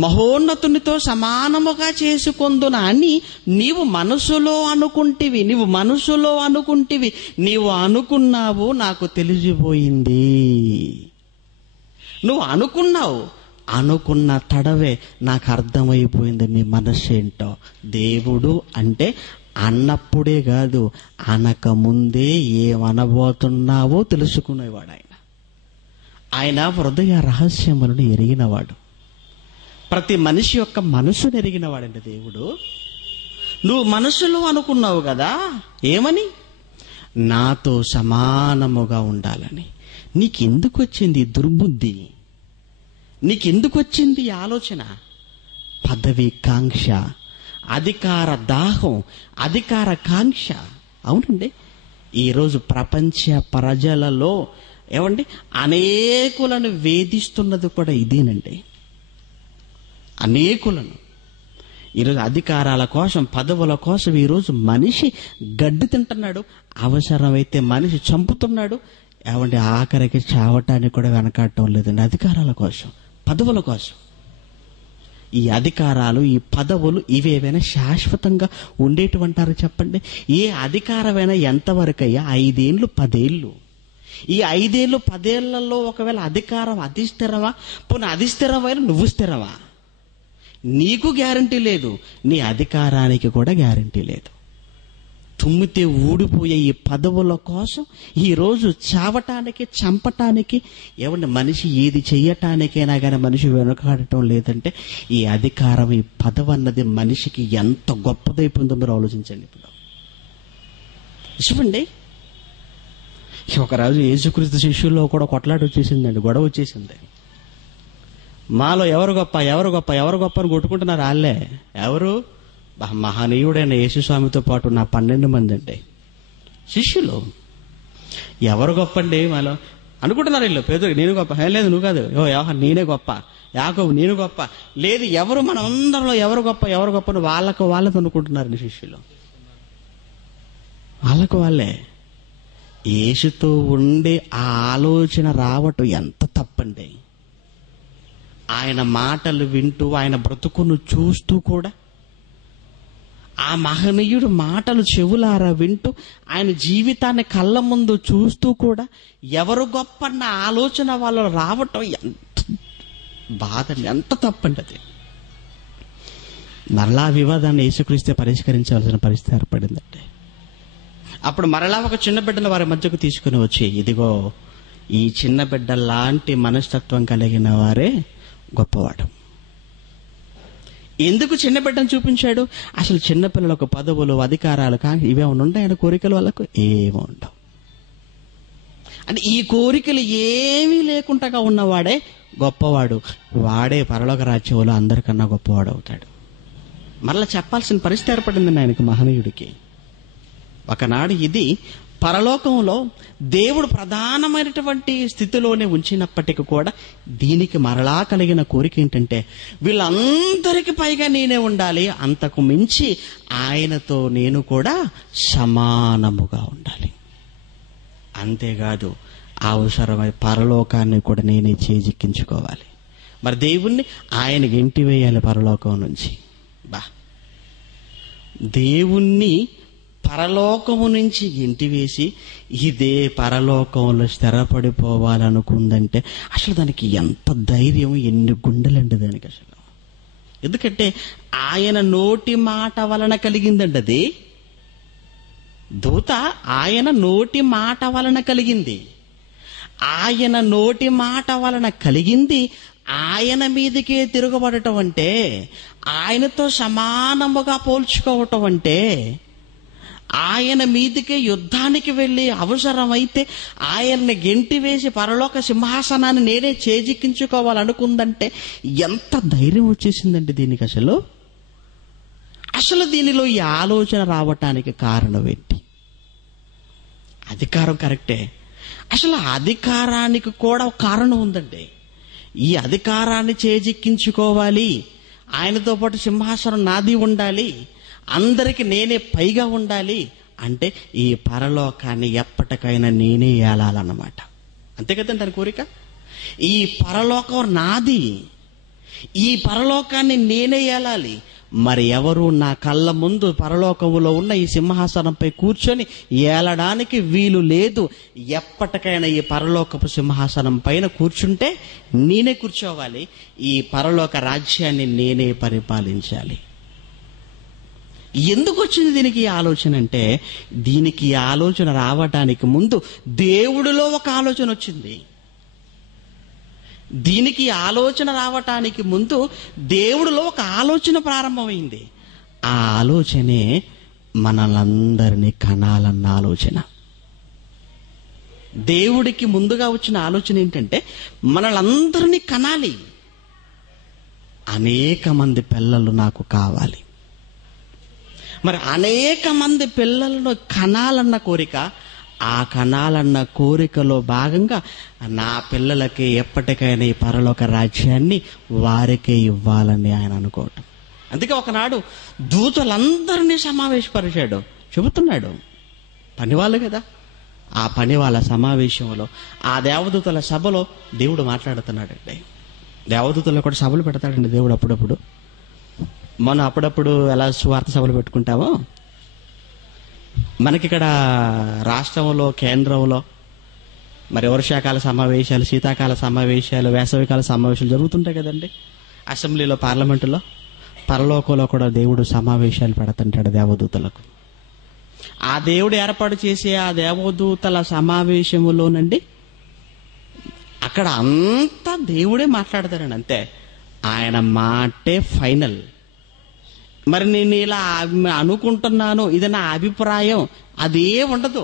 మహోన్నతునితో సమానముగా చేసుకొందును అని నీవు మనసులో అనుకుంటివి. నీవు అనుకున్నావు, నాకు తెలిసిపోయింది. నువ్వు అనుకున్నావు, అనుకున్న తడవే నాకు అర్థమైపోయింది నీ మనస్సు ఏంటో. దేవుడు అంటే అన్నప్పుడే కాదు, అనక ముందే ఏమనబోతున్నావో తెలుసుకునేవాడు ఆయన. ఆయన హృదయ రహస్యములను ఎరిగినవాడు. ప్రతి మనిషి యొక్క మనసును ఎరిగినవాడండి దేవుడు. నువ్వు మనసులో అనుకున్నావు కదా, ఏమని? నాతో సమానముగా ఉండాలని. నీకెందుకు వచ్చింది దుర్బుద్ధి? నీకెందుకు వచ్చింది ఆలోచన? పదవి కాంక్ష, అధికార దాహం, అధికార కాంక్ష. అవునండి, ఈరోజు ప్రపంచ ప్రజలలో ఏమండి అనేకులను వేధిస్తున్నది కూడా ఇదేనండి. అనేకులను ఈరోజు అధికారాల కోసం, పదవుల కోసం ఈరోజు మనిషి గడ్డి తింటున్నాడు. అవసరమైతే మనిషి చంపుతున్నాడు. ఏమంటే ఆఖరికి చావటానికి కూడా వెనకాడటం లేదండి. అధికారాల కోసం, పదవుల కోసం. ఈ అధికారాలు, ఈ పదవులు ఇవేవైనా శాశ్వతంగా ఉండేటువంటారు చెప్పండి? ఏ అధికారమైనా ఎంతవరకు అయ్యా? 5 ఏళ్ళు 10 ఏళ్ళు. ఈ 5 ఏళ్ళు 10 ఏళ్లలో ఒకవేళ అధికారం అధిస్థిరమా? పోనీ అధిస్థిరమైన నువ్వు స్థిరమా? నీకు గ్యారంటీ లేదు, నీ అధికారానికి కూడా గ్యారంటీ లేదు. తుమ్మితే ఊడిపోయే ఈ పదవుల కోసం ఈరోజు చావటానికి, చంపటానికి, ఏమంటే మనిషి ఏది చెయ్యటానికైనా కానీ మనిషి వెనుకాడటం లేదంటే ఈ అధికారం, ఈ పదవి అన్నది మనిషికి ఎంత గొప్పదైపోయిందో మీరు ఆలోచించండి. ఇప్పుడు చూడండి, ఒకరోజు యేసుక్రీస్తు శిష్యుల్లో కూడా కొట్లాట వచ్చేసిందండి, గొడవ వచ్చేసింది. మాలో ఎవరు గొప్ప అని కొట్టుకుంటున్నారు వాళ్ళే. ఎవరు? మహనీయుడైన యేసుస్వామితో పాటు నా 12 మంది అంటే శిష్యులు. ఎవరు గొప్ప అండి మాలో అనుకుంటున్నారు వీళ్ళు. పేదరు నేను గొప్ప, లేదు నువ్వు కాదు, నేనే గొప్ప, యాకోబు నేను గొప్ప, లేదు ఎవరు, మన అందరిలో ఎవరు గొప్ప అని వాళ్ళతో అనుకుంటున్నారండి శిష్యులు. వాళ్ళకు వాళ్ళే. యేసుతో ఉండే ఆ ఆలోచన రావటం ఎంత తప్పండి. ఆయన మాటలు వింటూ, ఆయన బ్రతుకును చూస్తూ కూడా, ఆ మహనీయుడు మాటలు చెవులారా వింటూ, ఆయన జీవితాన్ని కళ్ళ ముందు చూస్తూ కూడా ఎవరు గొప్ప అన్న ఆలోచన వాళ్ళు రావటం ఎంత బాధండి, ఎంత తప్పండి అది. మరలా వివాదాన్ని యేసుక్రీస్తే పరిష్కరించవలసిన పరిస్థితి ఏర్పడిందండి. అప్పుడు మరలా ఒక చిన్న బిడ్డను వారి మధ్యకు తీసుకుని వచ్చి, ఇదిగో ఈ చిన్న బిడ్డ లాంటి మనస్తత్వం కలిగిన వారే గొప్పవాడు. ఎందుకు చిన్న బిడ్డను చూపించాడు? అసలు చిన్నపిల్లలకు పదవులు, అధికారాలు కానీ ఇవేమన్నా ఉంటాయని కోరికలు వాళ్ళకు ఏమీ ఉండవు. అంటే ఈ కోరికలు ఏమీ లేకుండా ఉన్నవాడే గొప్పవాడు. వాడే పరలోక రాజ్యంలో అందరికన్నా గొప్పవాడు అవుతాడు. మరలా చెప్పాల్సిన పరిస్థితి ఏర్పడింది ఆయనకి, మహనీయుడికి. ఒకనాడు ఇది పరలోకంలో దేవుడు ప్రధానమైనటువంటి స్థితిలోనే ఉంచినప్పటికీ కూడా దీనికి మరలా కలిగిన కోరిక ఏంటంటే వీళ్ళందరికీ పైగా నేనే ఉండాలి, అంతకు మించి ఆయనతో నేను కూడా సమానముగా ఉండాలి. అంతేకాదు అవసరమై పరలోకాన్ని కూడా నేనే చేజిక్కించుకోవాలి. మరి దేవుణ్ణి ఆయనకి ఇంటి వేయాలి పరలోకం నుంచి. దేవుణ్ణి పరలోకము నుంచి ఇంటి వేసి ఇదే పరలోకంలో స్థిరపడిపోవాలనుకుందంటే అసలు దానికి ఎంత ధైర్యం, ఎన్ని గుండెలండి దానికి అసలు. ఎందుకంటే ఆయన నోటి మాట వలన కలిగిందండి అది. దూత ఆయన నోటి మాట వలన కలిగింది. ఆయన నోటి మాట వలన కలిగింది ఆయన మీదకే తిరగబడటం అంటే, ఆయనతో సమానముగా పోల్చుకోవటం అంటే, ఆయన మీదకే యుద్ధానికి వెళ్ళి అవసరమైతే ఆయన్ని గెంటి వేసి పరలోక సింహాసనాన్ని నేనే చేజిక్కించుకోవాలనుకుందంటే ఎంత ధైర్యం వచ్చేసిందండి దీనికి అసలు. అసలు దీనిలో ఈ ఆలోచన రావటానికి కారణం ఏంటి? అధికారం కరెక్టే, అసలు అధికారానికి కూడా ఒక కారణం ఉందండి. ఈ అధికారాన్ని చేజిక్కించుకోవాలి, ఆయనతో పాటు సింహాసనం నాది ఉండాలి, అందరికి నేనే పైగా ఉండాలి అంటే ఈ పరలోకాన్ని ఎప్పటికైనా నేనే ఏలాలన్నమాట. అంతే కదండి తన కోరిక. ఈ పరలోకం నాది, ఈ పరలోకాన్ని నేనే ఏలాలి. మరి ఎవరు నా కళ్ళ ముందు పరలోకములో ఉన్న ఈ సింహాసనంపై కూర్చొని ఏలడానికి వీలు లేదు. ఎప్పటికైనా ఈ పరలోకపు సింహాసనం పైన కూర్చుంటే నేనే కూర్చోవాలి, ఈ పరలోక రాజ్యాన్ని నేనే పరిపాలించాలి. ఎందుకు వచ్చింది దీనికి ఆలోచన అంటే, దీనికి ఆలోచన రావటానికి ముందు దేవుడిలో ఒక ఆలోచన వచ్చింది. దీనికి ఆలోచన రావటానికి ముందు దేవుడిలో ఒక ఆలోచన ప్రారంభమైంది. ఆ ఆలోచనే మనలందరినీ కనాలన్న ఆలోచన. దేవుడికి ముందుగా వచ్చిన ఆలోచన ఏంటంటే మనలందరినీ కనాలి, అనేక మంది పిల్లలు నాకు కావాలి. మరి అనేక మంది పిల్లలను కనాలన్న కోరిక, ఆ కనాలన్న కోరికలో భాగంగా నా పిల్లలకి ఎప్పటికైనా ఈ పరలోక రాజ్యాన్ని వారికే ఇవ్వాలని ఆయన అనుకోవటం. అందుకే ఒకనాడు దూతలందరినీ సమావేశపరిచాడు. చెబుతున్నాడు, పనివాళ్ళు కదా, ఆ పని వాళ్ళ సమావేశంలో ఆ దేవదూతల సభలో దేవుడు మాట్లాడుతున్నాడండి. దేవదూతలు కూడా సభలు పెడతాడండి దేవుడు అప్పుడప్పుడు. మనం అప్పుడప్పుడు ఎలా స్వార్థ సభలు పెట్టుకుంటామో, మనకిక్కడ రాష్ట్రంలో, కేంద్రంలో మరి వర్షాకాల సమావేశాలు, శీతాకాల సమావేశాలు, వేసవికాల సమావేశాలు జరుగుతుంటాయి కదండి. అసెంబ్లీలో, పార్లమెంటులో, పరలోకంలో కూడా దేవుడు సమావేశాలు పెడుతుంటాడు దేవదూతలకు. ఆ దేవుడు ఏర్పాటు చేసే ఆ దేవదూతల సమావేశములోనండి అక్కడ అంతా దేవుడే మాట్లాడతారండి. అంతే, ఆయన మాటే ఫైనల్. మరి నేను ఇలా అనుకుంటున్నాను, ఇది నా అభిప్రాయం, అదే ఉండదు.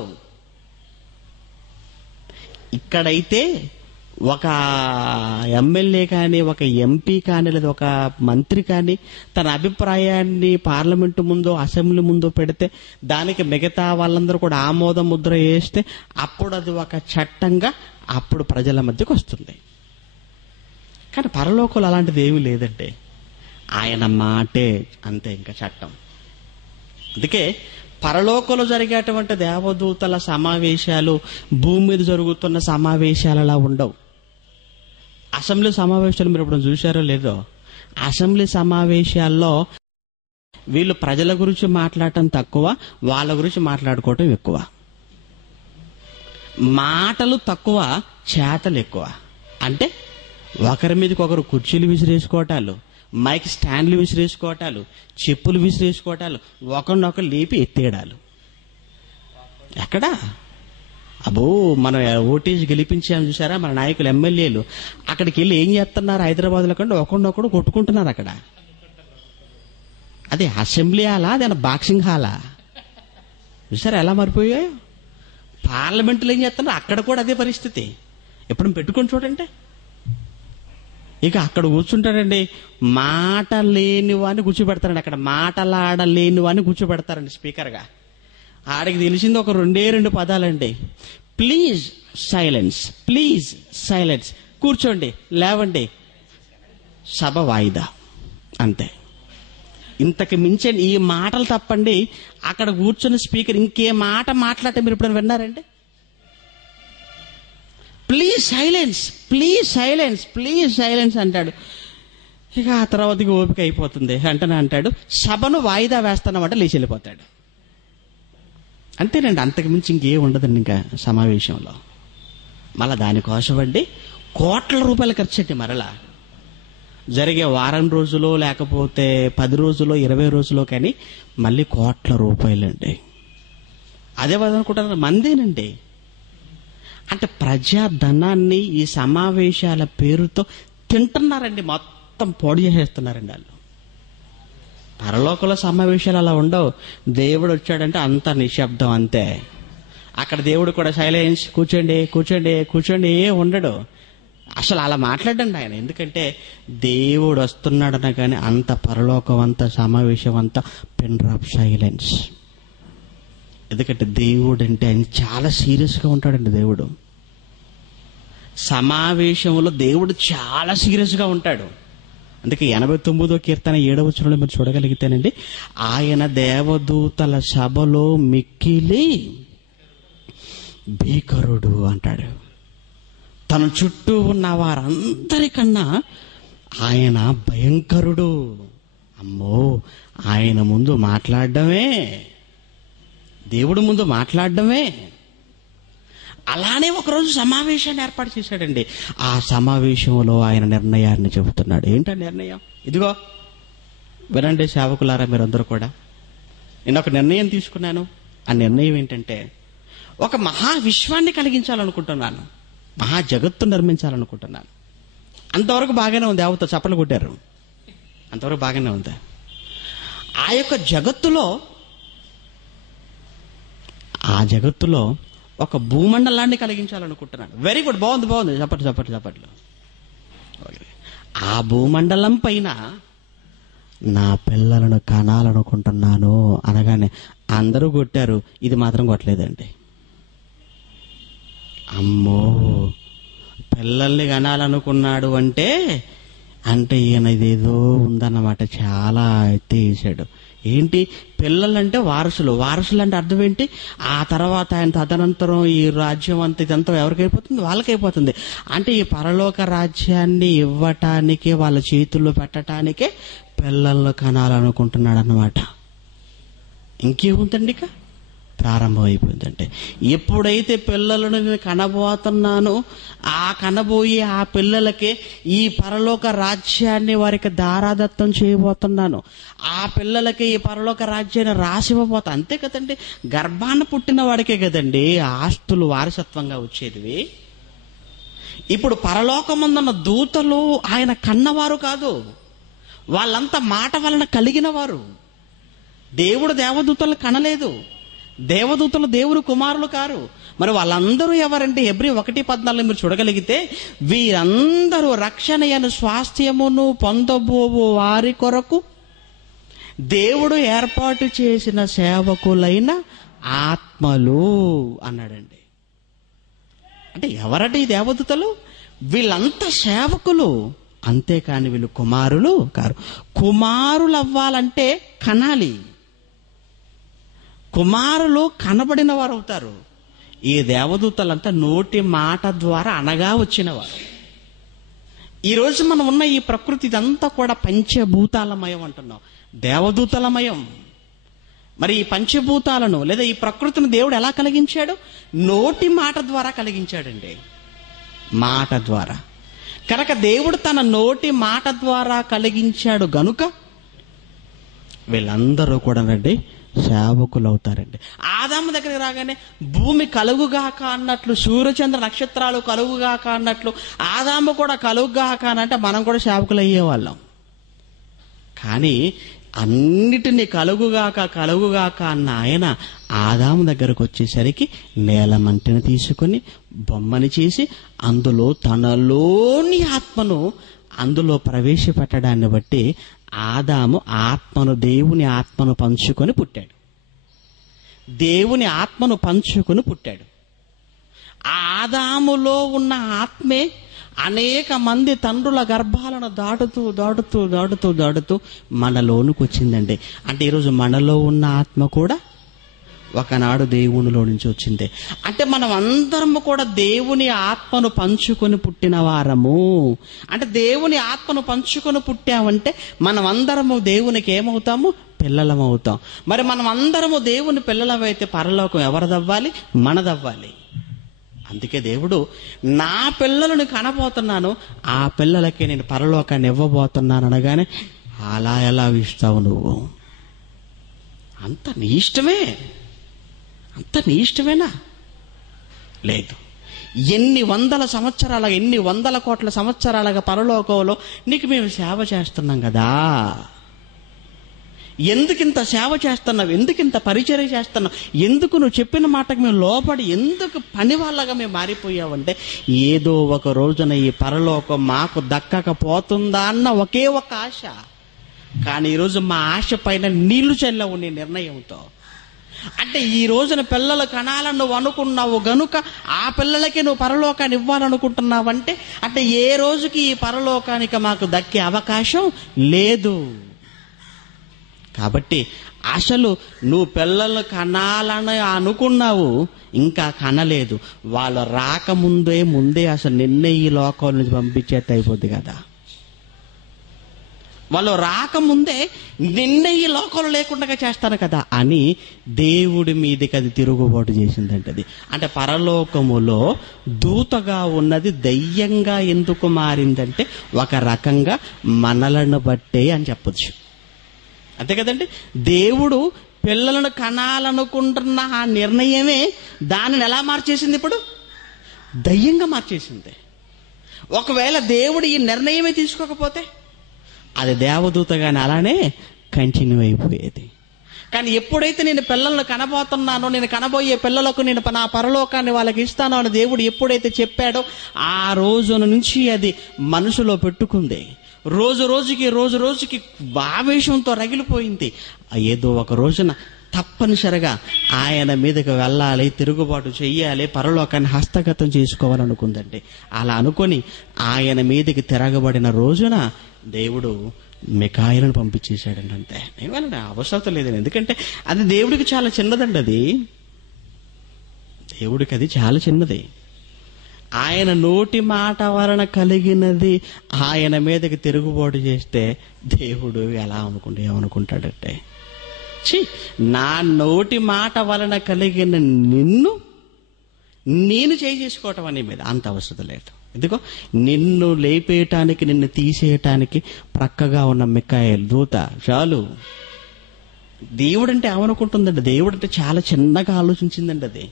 ఇక్కడైతే ఒక ఎమ్మెల్యే కానీ, ఒక ఎంపీ కానీ, లేదా ఒక మంత్రి కానీ తన అభిప్రాయాన్ని పార్లమెంటు ముందో, అసెంబ్లీ ముందో పెడితే దానికి మిగతా వాళ్ళందరూ కూడా ఆమోద ముద్ర వేస్తే అప్పుడు అది ఒక చట్టంగా అప్పుడు ప్రజల మధ్యకు వస్తుంది. కానీ పరలోకంలో అలాంటిది ఏమీ లేదండి. ఆయన మాటే అంతే, ఇంకా చట్టం. అందుకే పరలోకంలో జరిగేటువంటి దేవదూతల సమావేశాలు భూమి మీద జరుగుతున్న సమావేశాలలా ఉండవు. అసెంబ్లీ సమావేశాలు మీరు ఇప్పుడు చూశారో లేదో, అసెంబ్లీ సమావేశాల్లో వీళ్ళు ప్రజల గురించి మాట్లాడటం తక్కువ, వాళ్ళ గురించి మాట్లాడుకోవటం ఎక్కువ. మాటలు తక్కువ, చేతలు ఎక్కువ. అంటే ఒకరి మీదకి ఒకరు కుర్చీలు విసిరేసుకోవటాలు, మైక్ స్టాండ్లు విసిరేసుకోవటాలు, చెప్పులు విసిరేసుకోవటాలు, ఒకరినొకరు లేపి ఎత్తేయడాలు. ఎక్కడా అబ్బో, మనం ఓటేజ్ గెలిపించాము చూసారా మన నాయకులు, ఎమ్మెల్యేలు, అక్కడికి వెళ్ళి ఏం చేస్తున్నారు? హైదరాబాద్లో కంటే ఒకరినొకడు కొట్టుకుంటున్నారు అక్కడ. అదే అసెంబ్లీ హాలా, అదే బాక్సింగ్ హాలా? చూసారా ఎలా మారిపోయాయో? పార్లమెంట్లో ఏం చేస్తున్నారు? అక్కడ కూడా అదే పరిస్థితి. ఎప్పుడు పెట్టుకొని చూడండి. ఇక అక్కడ కూర్చుంటాడండి, మాట లేని వాడిని కూర్చోబెడతారండి. అక్కడ మాటలాడలేని వాడిని కూర్చోబెడతారండి స్పీకర్గా. ఆడికి తెలిసింది ఒక రెండు పదాలండి, ప్లీజ్ సైలెన్స్, ప్లీజ్ సైలెన్స్, కూర్చోండి, లేవండి, సభ వాయిదా, అంతే. ఇంతకు మించి ఈ మాటలు తప్పండి అక్కడ కూర్చున్న స్పీకర్ ఇంకే మాట మాట్లాడితే మీరు ఇప్పుడు విన్నారండి? Please silence, please silence, please silence అంటాడు. ఇక ఆ తర్వాతకి ఓపిక అయిపోతుంది. అంటనే అంటాడు, సభను వాయిదా వేస్తానమంటే లేచి వెళ్ళిపోతాడు. అంతేనండి, అంతకు మించి ఇంకేం ఉండదండి ఇంకా సమావేశంలో. మళ్ళీ దానికోసం అండి కోట్ల రూపాయలు ఖర్చు అండి. మరలా జరిగే వారం రోజులో లేకపోతే 10 రోజులో 20 రోజులో కానీ మళ్ళీ కోట్ల రూపాయలండి. అదే అనుకుంటారు మందేనండి. అంటే ప్రజాధనాన్ని ఈ సమావేశాల పేరుతో తింటున్నారండి, మొత్తం పొడి చేసేస్తున్నారండి వాళ్ళు. పరలోకంలో సమావేశాలు అలా ఉండవు. దేవుడు వచ్చాడంటే అంత నిశ్శబ్దం, అంతే. అక్కడ దేవుడు కూడా సైలెన్స్, కూర్చోండి కూర్చోండి కూర్చోండి ఏ ఉండడు. అసలు అలా మాట్లాడండి ఆయన. ఎందుకంటే దేవుడు వస్తున్నాడన కానీ అంత పరలోకం అంతా సమావేశం అంతా పిన్ డ్రాప్ సైలెన్స్. ఎందుకంటే దేవుడు అంటే ఆయన చాలా సీరియస్గా ఉంటాడండి. దేవుడు సమావేశంలో దేవుడు చాలా సీరియస్గా ఉంటాడు. అందుకే 89వ కీర్తన 7వ వచనంలో మీరు చూడగలిగితేనండి, ఆయన దేవదూతల సభలో మిక్కిలి భీకరుడు అంటాడు. తన చుట్టూ ఉన్న వారందరికన్నా ఆయన భయంకరుడు. అమ్మో, ఆయన ముందు మాట్లాడడమే, దేవుడు ముందు మాట్లాడడమే. అలానే ఒకరోజు సమావేశాన్ని ఏర్పాటు చేశాడండి. ఆ సమావేశంలో ఆయన నిర్ణయాన్ని చెబుతున్నాడు. ఏంటా నిర్ణయం? ఇదిగో వినండి సేవకులారా, మీరందరూ కూడా. నేను ఒక నిర్ణయం తీసుకున్నాను. ఆ నిర్ణయం ఏంటంటే, ఒక మహా విశ్వాన్ని కలిగించాలనుకుంటున్నాను, మహా జగత్తు నిర్మించాలనుకుంటున్నాను. అంతవరకు బాగానే ఉంది. దేవత చప్పలు కొట్టారు, అంతవరకు బాగానే ఉంది. ఆ యొక్క జగత్తులో ఒక భూమండలాన్ని కలిగించాలనుకుంటున్నాను. వెరీ గుడ్, బాగుంది. చప్పట్లు. ఆ భూమండలం పైన నా పిల్లలను కనాలనుకుంటున్నాను అనగానే అందరూ కొట్టారు, ఇది మాత్రం కొట్టలేదండి. అమ్మో, పిల్లల్ని కనాలనుకున్నాడు అంటే ఈయన ఇదేదో ఉందన్నమాట. చాలా ఎత్తేసాడు. ఏంటి, పిల్లలంటే వారసులు అంటే అర్థం ఏంటి? ఆ తర్వాత ఆయన తదనంతరం ఈ రాజ్యం అంతా ఇదంతా ఎవరికైపోతుంది? వాళ్ళకైపోతుంది. అంటే ఈ పరలోక రాజ్యాన్ని ఇవ్వటానికే, వాళ్ళ చేతుల్లో పెట్టడానికే పిల్లలను కనాలనుకుంటున్నాడు అన్నమాట. ఇంకేముందండి, ఇక ప్రారంభం అయిపోయిందంటే, ఎప్పుడైతే పిల్లలను నేను కనబోతున్నానో కనబోయే ఆ పిల్లలకే ఈ పరలోక రాజ్యాన్ని వారికి దారాదత్తం చేయబోతున్నాను. ఆ పిల్లలకి ఈ పరలోక రాజ్యాన్ని రాసివ్వబోతా. అంతే కదండి, గర్భాన పుట్టిన వాడికే కదండి ఆస్తులు వారసత్వంగా వచ్చేది. ఇప్పుడు పరలోకమందున్న దూతలు ఆయన కన్నవారు కాదు, వాళ్ళంతా మాట వలన కలిగిన వారు. దేవుడు దేవదూతలు కనలేదు, దేవదూతలు దేవుడు కుమారులు కారు. మరి వాళ్ళందరూ ఎవరంటే హెబ్రీ 1:14 మీరు చూడగలిగితే, వీరందరూ రక్షణయను స్వాస్థ్యమును పొందబోవు వారి కొరకు దేవుడు ఏర్పాటు చేసిన సేవకులైన ఆత్మలు అన్నాడండి. అంటే ఎవరంటే ఈ దేవదూతలు? వీళ్ళంతా సేవకులు, అంతేకాని వీళ్ళు కుమారులు కారు. కుమారులు అవ్వాలంటే కనాలి, కుమారులు కనబడిన వారు అవుతారు. ఈ దేవదూతలంతా నోటి మాట ద్వారా అనగా వచ్చినవారు. ఈరోజు మనం ఉన్న ఈ ప్రకృతి ఇదంతా కూడా పంచభూతాలమయం అంటున్నాం, దేవదూతలమయం. మరి ఈ పంచభూతాలను లేదా ఈ ప్రకృతిని దేవుడు ఎలా కలిగించాడు? నోటి మాట ద్వారా కలిగించాడండి, మాట ద్వారా. కనుక దేవుడు తన నోటి మాట ద్వారా కలిగించాడు గనుక వీళ్ళందరూ కూడా రండి సేవకులు అవుతారండి. ఆదాము దగ్గరికి రాగానే భూమి కలుగుగాక అన్నట్లు, సూర్యచంద్ర నక్షత్రాలు కలుగుగాక అన్నట్లు ఆదాము కూడా కలుగుగాక అని అంటే మనం కూడా సేవకులు అయ్యేవాళ్ళం. కానీ అన్నిటినీ కలుగుగాక అన్న ఆయన ఆదాము దగ్గరకు వచ్చేసరికి నేలమంటిని తీసుకుని బొమ్మని చేసి అందులో తనలోని ఆత్మను అందులో ప్రవేశపెట్టడాన్ని బట్టి ఆదాము దేవుని ఆత్మను పంచుకొని పుట్టాడు. దేవుని ఆత్మను పంచుకొని పుట్టాడు. ఆదాములో ఉన్న ఆత్మే అనేక మంది తండ్రుల గర్భాలను దాటుతూ మనలోనికి వచ్చిందండి. అంటే ఈరోజు మనలో ఉన్న ఆత్మ కూడా ఒకనాడు దేవునిలో నుంచి వచ్చింది. అంటే మనం అందరము కూడా దేవుని ఆత్మను పంచుకొని పుట్టిన వారము. అంటే దేవుని ఆత్మను పంచుకొని పుట్టామంటే మనం అందరము దేవునికి ఏమవుతాము? పిల్లలమవుతాం. మరి మనం అందరము దేవుని పిల్లలమైతే పరలోకం ఎవరిదవ్వాలి? మనదవ్వాలి. అందుకే దేవుడు నా పిల్లలను కనబోతున్నాను, ఆ పిల్లలకి నేను పరలోకాన్ని ఇవ్వబోతున్నాను అనగానే అలా ఎలా ఇస్తావు నువ్వు? అంత నీ ఇష్టమే, అంత నీ ఇష్టమేనా? లేదు. ఎన్ని వందల కోట్ల సంవత్సరాలుగా పరలోకంలో నీకు మేము సేవ చేస్తున్నాం కదా. ఎందుకింత సేవ చేస్తున్నావు? ఎందుకింత పరిచర్య చేస్తున్నావు? ఎందుకు నువ్వు చెప్పిన మాటకు మేము లోపడి ఎందుకు పని వాళ్ళగా మేము మారిపోయావంటే ఏదో ఒక రోజున ఈ పరలోకం మాకు దక్కకపోతుందా అన్న ఒకే ఒక ఆశ. కానీ ఈరోజు మా ఆశ పైన నీళ్లు చల్లవు నీ నిర్ణయంతో. అంటే ఈ రోజున పిల్లలు కనాలని నువ్వు అనుకున్నావు గనుక ఆ పిల్లలకి నువ్వు పరలోకాన్ని ఇవ్వాలనుకుంటున్నావంటే అంటే ఏ రోజుకి ఈ పరలోకానికి మాకు దక్కే అవకాశం లేదు. కాబట్టి అసలు నువ్వు పిల్లలు కనాలని అనుకున్నావు, ఇంకా కనలేదు. వాళ్ళు రాకముందే అసలు నిన్నే ఈ లోకం నుంచి పంపించేది అయిపోద్ది కదా. వాళ్ళు రాకముందే నిన్నే ఈ లోకంలో లేకుండా చేస్తాను కదా అని దేవుడి మీదకి అది తిరుగుబాటు చేసిందంటే అది. అంటే పరలోకములో దూతగా ఉన్నది దయ్యంగా ఎందుకు మారిందంటే ఒక రకంగా మనలను బట్టే అని చెప్పొచ్చు. అంతే కదండి. దేవుడు పిల్లలను కనాలనుకుంటున్న ఆ నిర్ణయమే దానిని ఎలా మార్చేసింది? ఇప్పుడు దయ్యంగా మార్చేసింది. ఒకవేళ దేవుడు ఈ నిర్ణయమే తీసుకోకపోతే అది దేవదూతగానే అలానే కంటిన్యూ అయిపోయేది. కానీ ఎప్పుడైతే నేను పిల్లలను కనబోతున్నానో, నేను కనబోయే పిల్లలకు నేను నా పరలోకాన్ని వాళ్ళకి ఇస్తానో అని దేవుడు ఎప్పుడైతే చెప్పాడో ఆ రోజున నుంచి అది మనసులో పెట్టుకుంది. రోజు రోజుకి ఆవేశంతో రగిలిపోయింది. ఏదో ఒక రోజున తప్పనిసరిగా ఆయన మీదకి వెళ్ళాలి, తిరుగుబాటు చెయ్యాలి, పరలోకాన్ని హస్తగతం చేసుకోవాలనుకుందండి. అలా అనుకొని ఆయన మీదకి తిరగబడిన రోజున దేవుడు మిఖాయిలను పంపించేశాడండి. అంతే. ఏమన్నా అవసరం లేదండి. ఎందుకంటే అది దేవుడికి చాలా చిన్నదండి. అది దేవుడికి అది చాలా చిన్నది. ఆయన నోటి మాట వలన కలిగినది ఆయన మీదకి తిరుగుబాటు చేస్తే దేవుడు ఎలా ఏమనుకుంటాడంటే, నా నోటి మాట వలన కలిగిన నిన్ను నేను చేసుకోవటం అనే మీద అంత అవసరం లేదు. ఎందుకో నిన్ను లేపేయటానికి, నిన్ను తీసేయటానికి ప్రక్కగా ఉన్న మిఖాయేలు దూత చాలు. దేవుడంటే ఏమనుకుంటుందండి? దేవుడంటే చాలా చిన్నగా ఆలోచించిందండి అది.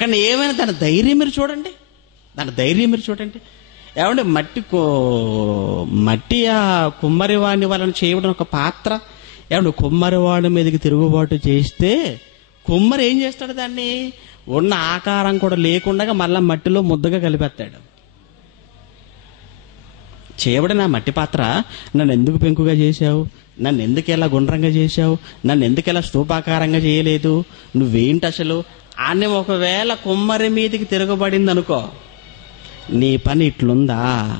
కానీ ఏమైనా దాని ధైర్యం మీరు చూడండి, ఏమంటే మట్టి ఆ కుమ్మరివాణి వలన చేయడం ఒక పాత్ర. ఏమంటే కుమ్మరివాడి మీదకి తిరుగుబాటు చేస్తే కుమ్మరి ఏం చేస్తాడు? దాన్ని ఉన్న ఆకారం కూడా లేకుండా మళ్ళా మట్టిలో ముద్దగా కలిపేస్తాడు. చేయబడిన ఆ మట్టి పాత్ర నన్ను ఎందుకు పెంకుగా చేశావు, నన్ను ఎందుకు ఎలా గుండ్రంగా చేశావు, నన్ను ఎందుకు ఎలా స్తూపాకారంగా చేయలేదు, నువ్వేంటి అసలు అని ఒకవేళ కుమ్మరి మీదకి తిరగబడింది అనుకో, నీ పని ఇట్లుందా?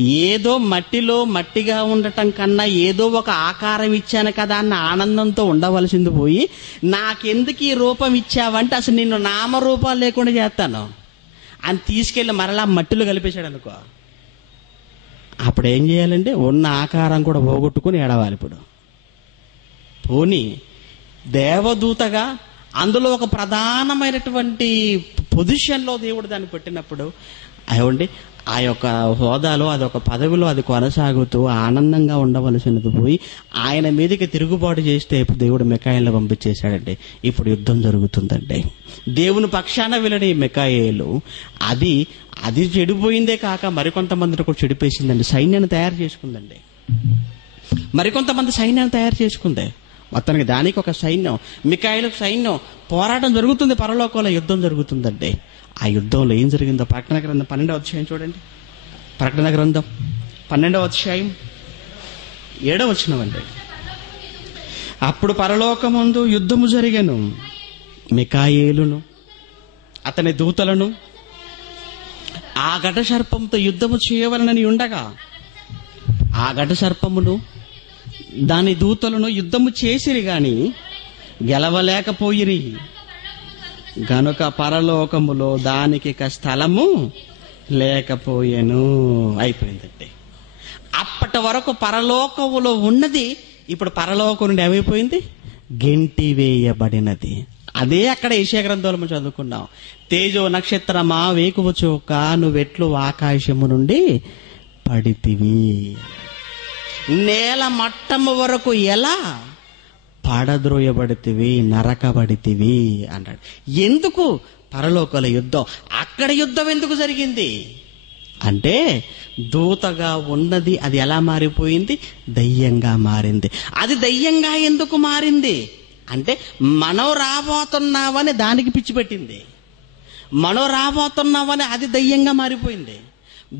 ఏదో మట్టిలో మట్టిగా ఉండటం కన్నా ఏదో ఒక ఆకారం ఇచ్చాను కదా అన్న ఆనందంతో ఉండవలసింది పోయి నాకెందుకు ఈ రూపం ఇచ్చావంటే అసలు నిన్ను నామరూపాలు లేకుండా చేస్తాను అని తీసుకెళ్ళి మరలా మట్టిలో కలిపేశాడు అనుకో. అప్పుడు ఏం చేయాలంటే ఉన్న ఆకారం కూడా పోగొట్టుకుని ఏడవాలి. ఇప్పుడు పోనీ దేవదూతగా అందులో ఒక ప్రధానమైనటువంటి పొజిషన్లో దేవుడు దాన్ని పెట్టినప్పుడు ఏమండి ఆ యొక్క హోదాలో, అదొక పదవిలో అది కొనసాగుతూ ఆనందంగా ఉండవలసినది పోయి ఆయన మీదకి తిరుగుబాటు చేస్తే ఇప్పుడు దేవుడు మిఖాయేలును పంపించేశాడండి. ఇప్పుడు యుద్ధం జరుగుతుందండి. దేవుని పక్షాన వెళ్ళని మిఖాయేలు అది చెడిపోయిందే కాక మరికొంతమందిని కూడా చెడిపేసిందండి. సైన్యాన్ని తయారు చేసుకుందండి. మరికొంతమంది సైన్యాన్ని తయారు చేసుకుంది. మొత్తానికి దానికి ఒక సైన్యం, మిఖాయేలుకు సైన్యం, పోరాటం జరుగుతుంది. పరలోకంలో యుద్ధం జరుగుతుందండి. ఆ యుద్ధంలో ఏం జరిగిందో ప్రకటన గ్రంథం 12వ అధ్యాయం చూడండి. ప్రకటన గ్రంథం 12వ అధ్యాయం 7వ వచనం అండి. అప్పుడు పరలోకమందు యుద్ధము జరిగెను. మిఖాయేలును అతని దూతలను ఆ ఘట సర్పంతో యుద్ధము చేయవలనని ఉండగా, ఆ ఘట సర్పమును దాని దూతలను యుద్ధము చేసిరి గాని గెలవలేకపోయిరి గనుక పరలోకములో దానికి స్థలము లేకపోయెను. అయిపోయిందండి. అప్పటి వరకు పరలోకములో ఉన్నది ఇప్పుడు పరలోకం నుండి ఏమైపోయింది? గెంటివేయబడినది. అదే అక్కడ యెషయా గ్రంథంలో మనం చదువుకున్నాం. తేజో నక్షత్రమా వేకువ చూక నువ్వెట్లు ఆకాశము నుండి పడితివి, నేల మట్టము వరకు ఎలా పడద్రోయబడితివి, నరకబడితివి అన్నాడు. ఎందుకు? పరలోకల యుద్ధం. అక్కడ యుద్ధం ఎందుకు జరిగింది అంటే దూతగా ఉన్నది అది ఎలా మారిపోయింది? దయ్యంగా మారింది. అది దయ్యంగా ఎందుకు మారింది అంటే మనం రాబోతున్నామని దానికి పిచ్చి పెట్టింది. మనం రాబోతున్నామని అది దయ్యంగా మారిపోయింది.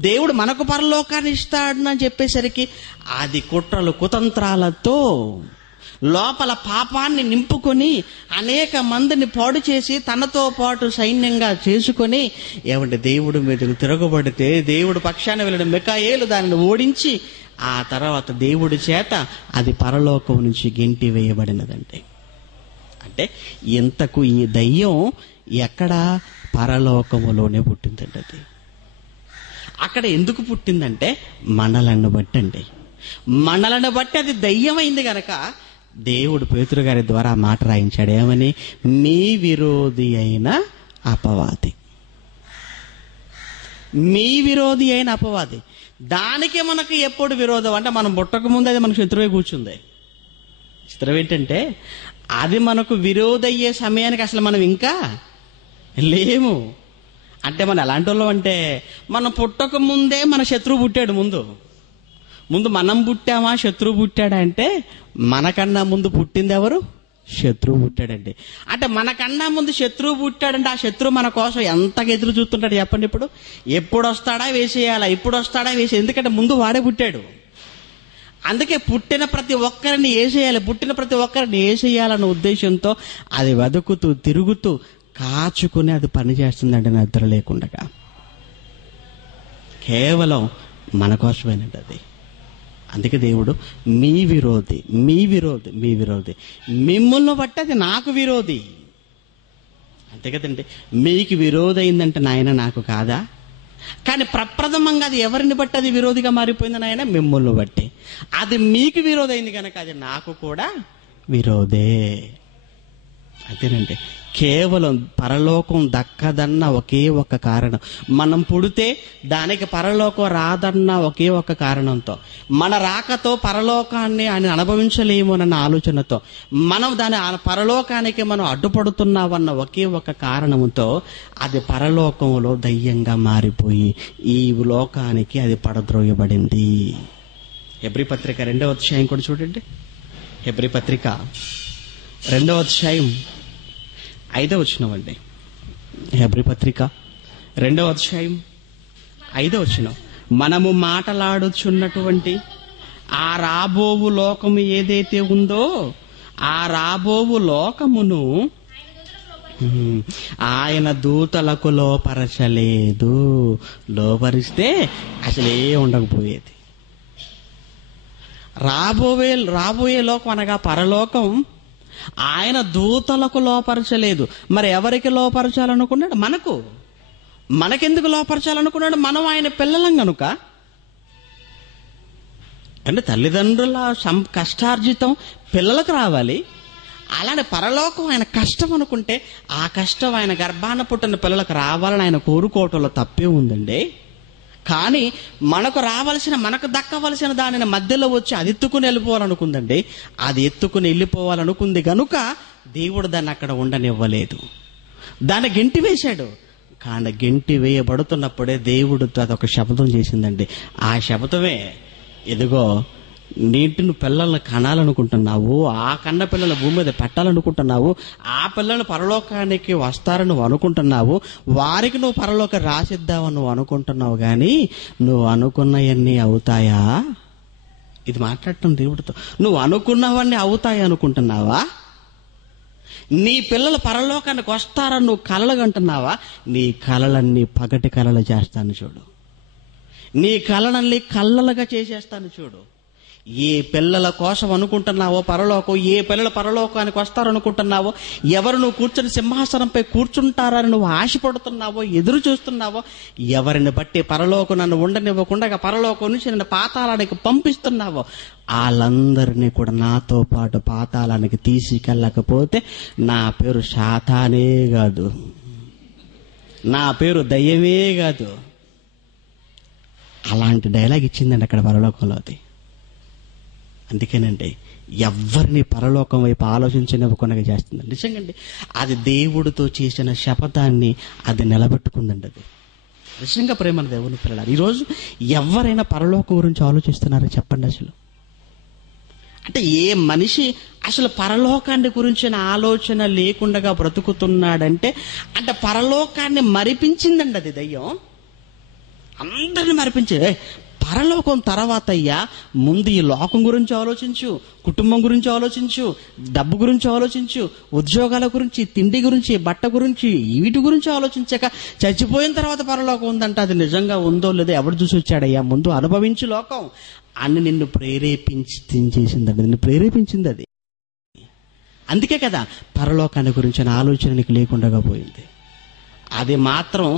దేవుడు మనకు పరలోకాన్ని ఇస్తాడని చెప్పేసరికి అది కుట్రలు కుతంత్రాలతో లోపల పాపాన్ని నింపుకొని అనేక మందిని పాడు చేసి తనతో పాటు సైన్యంగా చేసుకొని ఏమంటే దేవుడు మీదకు తిరగబడితే దేవుడు పక్షాన వెళ్ళిన మిఖాయేలు దానిని ఓడించి ఆ తర్వాత దేవుడి చేత అది పరలోకం నుంచి గెంటి వేయబడినదండి. అంటే ఇంతకు ఈ దయ్యం ఎక్కడ? పరలోకములోనే పుట్టిందండి. అది అక్కడ ఎందుకు పుట్టిందంటే మనలను బట్టి అండి. మనలను బట్టి అది దయ్యమైంది గనక దేవుడు పేతురు గారి ద్వారా మాట రాయించాడు. ఏమని? మీ విరోధి అయిన అపవాది, మీ విరోధి అయిన అపవాది. దానికి మనకు ఎప్పుడు విరోధం అంటే మనం పుట్టక ముందు అది మనకు శత్రువే కూర్చుంది. శత్రువు ఏంటంటే అది మనకు విరోధి అయ్యే సమయానికి అసలు మనం ఇంకా లేము. అంటే మనం ఎలాంటి వాళ్ళం అంటే మనం పుట్టక ముందే మన శత్రువు పుట్టాడు. ముందు మనం పుట్టామా శత్రువు పుట్టాడా అంటే మనకన్నా ముందు పుట్టింది ఎవరు? శత్రువు పుట్టాడండి. అంటే మనకన్నా ముందు శత్రువు పుట్టాడంటే ఆ శత్రువు మన కోసం ఎంతగా ఎదురు చూస్తుంటాడు చెప్పండి. ఎప్పుడు వస్తాడా వేసేయాలా, ఇప్పుడు వస్తాడా వేసేయాలి. ఎందుకంటే ముందు వాడే పుట్టాడు. అందుకే పుట్టిన ప్రతి ఒక్కరిని వేసేయాలి, పుట్టిన ప్రతి ఒక్కరిని వేసేయాలన్న ఉద్దేశంతో అది వెతుకుతూ తిరుగుతూ కాచుకుని అది పనిచేస్తుందండి నిద్ర లేకుండా. కేవలం మన కోసమేనండి అది. అందుకే దేవుడు మీ విరోధి, మీ విరోధి, మీ విరోధి, మిమ్మల్ని బట్టి అది నాకు విరోధి. అంతే కదండి. మీకు విరోధి అయిందంటే నాయన నాకు కాదా? కానీ ప్రప్రథమంగా అది ఎవరిని బట్టి అది విరోధిగా మారిపోయింది నాయన? మిమ్మల్ని బట్టి. అది మీకు విరోధి అయింది కనుక అది నాకు కూడా విరోధే. అదేనండి. కేవలం పరలోకం దక్కదన్న ఒకే ఒక్క కారణం, మనం పుడితే దానికి పరలోకం రాదన్న ఒకే ఒక్క కారణంతో, మన రాకతో పరలోకాన్ని ఆయన అనుభవించలేమోనన్న ఆలోచనతో, మనం దాని పరలోకానికి మనం అడ్డుపడుతున్నామన్న ఒకే ఒక్క కారణంతో అది పరలోకంలో దయ్యంగా మారిపోయి ఈ లోకానికి అది పడద్రోయబడింది. హెబ్రీ పత్రిక 2వ అధ్యాయం కూడా చూడండి. హెబ్రీ పత్రిక 2వ అధ్యాయం 5వ వచనం అండి. హెబ్రీ పత్రిక 2వ అధ్యాయం 5వ వచనం. మనము మాటలాడుచున్నటువంటి ఆ రాబోవు లోకము ఏదైతే ఉందో ఆ రాబోవు లోకమును ఆయన దూతలకు లోపరచలేదు. లోపరిస్తే అసలే ఉండకపోయేది. రాబోయే లోకం అనగా పరలోకం ఆయన దూతలకు లోపరచలేదు. మరి ఎవరికి లోపరచాలనుకున్నాడు? మనకెందుకు లోపరచాలనుకున్నాడు? మనం ఆయన పిల్లలం కనుక. అంటే తల్లిదండ్రుల కష్టార్జితం పిల్లలకు రావాలి. అలానే పరలోకం ఆయన కష్టం అనుకుంటే ఆ కష్టం ఆయన గర్భాన పుట్టిన పిల్లలకు రావాలని ఆయన కోరుకోవటంలో తప్పే ఉందండి. కానీ మనకు దక్కవలసిన దానిని మధ్యలో వచ్చి అది ఎత్తుకుని వెళ్ళిపోవాలనుకుందండి. అది ఎత్తుకుని వెళ్ళిపోవాలనుకుంది గనుక దేవుడు దాన్ని అక్కడ ఉండనివ్వలేదు. దాన్ని గెంటి వేశాడు. కానీ గెంటి వేయబడుతున్నప్పుడే దేవుడితో అదొక శపథం చేసిందండి. ఆ శపథమే, ఇదిగో నీటిని పిల్లల్ని కనాలనుకుంటున్నావు, ఆ కన్న పిల్లల భూమి మీద పెట్టాలనుకుంటున్నావు, ఆ పిల్లలు పరలోకానికి వస్తారని నువ్వు అనుకుంటున్నావు, వారికి నువ్వు పరలోక రాసిద్దామని నువ్వు అనుకుంటున్నావు, కానీ నువ్వు అనుకున్నవన్నీ అవుతాయా? ఇది మాట్లాడటం దేవుడితో. నువ్వు అనుకున్నవన్నీ అవుతాయి అనుకుంటున్నావా? నీ పిల్లలు పరలోకానికి వస్తారని నువ్వు కలలు కంటున్నావా? నీ కలలన్నీ పగటి కలలు చేస్తాను చూడు. నీ కలలన్నీ కళ్ళలుగా చేసేస్తాను చూడు. ఏ పిల్లల కోసం అనుకుంటున్నావో పరలోకం, ఏ పిల్లలు పరలోకానికి వస్తారనుకుంటున్నావో, ఎవరు నువ్వు కూర్చొని సింహాసనంపై కూర్చుంటారని నువ్వు ఆశపడుతున్నావో, ఎదురు చూస్తున్నావో, ఎవరిని బట్టి పరలోకం నన్ను ఉండనివ్వకుండా పరలోకం నుంచి నన్ను పాతాళానికి పంపిస్తున్నావో, వాళ్ళందరినీ కూడా నాతో పాటు పాతాళానికి తీసుకెళ్ళకపోతే నా పేరు శాతానే కాదు, నా పేరు దయ్యమే కాదు. అలాంటి డైలాగ్ ఇచ్చిందండి అక్కడ పరలోకంలో. అది అందుకేనండి ఎవరిని పరలోకం వైపు ఆలోచించనివ్వకుండా చేస్తుందండి. నిజంగా అది దేవుడితో చేసిన శపథాన్ని అది నిలబెట్టుకుందండి. అది నిజంగా ప్రేమ దేవుని పిల్లలు. ఈరోజు ఎవరైనా పరలోకం గురించి ఆలోచిస్తున్నారో చెప్పండి. అసలు అంటే ఏ మనిషి అసలు పరలోకాన్ని గురించిన ఆలోచన లేకుండా బ్రతుకుతున్నాడంటే అంటే పరలోకాన్ని మరిపించిందండి అది దయ్యం. అందరిని మరిపించే పరలోకం తర్వాత అయ్యా ముందు ఈ లోకం గురించి ఆలోచించు, కుటుంబం గురించి ఆలోచించు, డబ్బు గురించి ఆలోచించు, ఉద్యోగాల గురించి, తిండి గురించి, బట్ట గురించి, వీటి గురించి ఆలోచించక చచ్చిపోయిన తర్వాత పరలోకం ఉందంట. అది నిజంగా ఉందో లేదో ఎవడు చూసి వచ్చాడయ్యా, ముందు అనుభవించు లోకం అని నిన్ను చేసిందండి, నిన్ను ప్రేరేపించింది అది. అందుకే కదా పరలోకాన్ని గురించిన ఆలోచన నీకు లేకుండా పోయింది. అది మాత్రం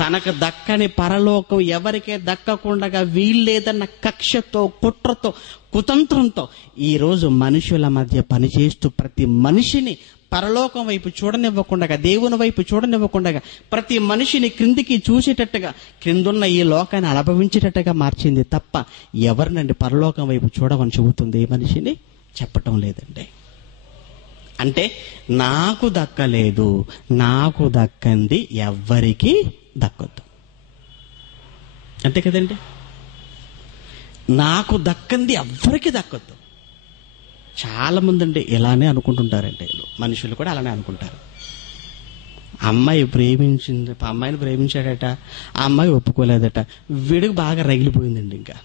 తనకు దక్కని పరలోకం ఎవరికే దక్కకుండా వీల్లేదన్న కక్షతో, కుట్రతో, కుతంత్రంతో ఈరోజు మనుషుల మధ్య పనిచేస్తూ ప్రతి మనిషిని పరలోకం వైపు చూడనివ్వకుండా, దేవుని వైపు చూడనివ్వకుండా, ప్రతి మనిషిని క్రిందికి చూసేటట్టుగా, క్రిందున్న ఈ లోకాన్ని అనుభవించేటట్టుగా మార్చింది తప్ప ఎవరినండి పరలోకం వైపు చూడమని చెబుతుంది ఈ మనిషిని? చెప్పటం లేదండి. అంటే నాకు దక్కలేదు, నాకు దక్కంది ఎవ్వరికీ దక్కొద్దు, అంతే కదండి. నాకు దక్కంది ఎవ్వరికి దక్కొద్దు. చాలా మంది అండి ఇలానే అనుకుంటుంటారంటే, మనుషులు కూడా అలానే అనుకుంటారు. అమ్మాయిని ప్రేమించాడట, ఆ అమ్మాయి ఒప్పుకోలేదట, వీడికి బాగా రగిలిపోయిందండి. ఇంకా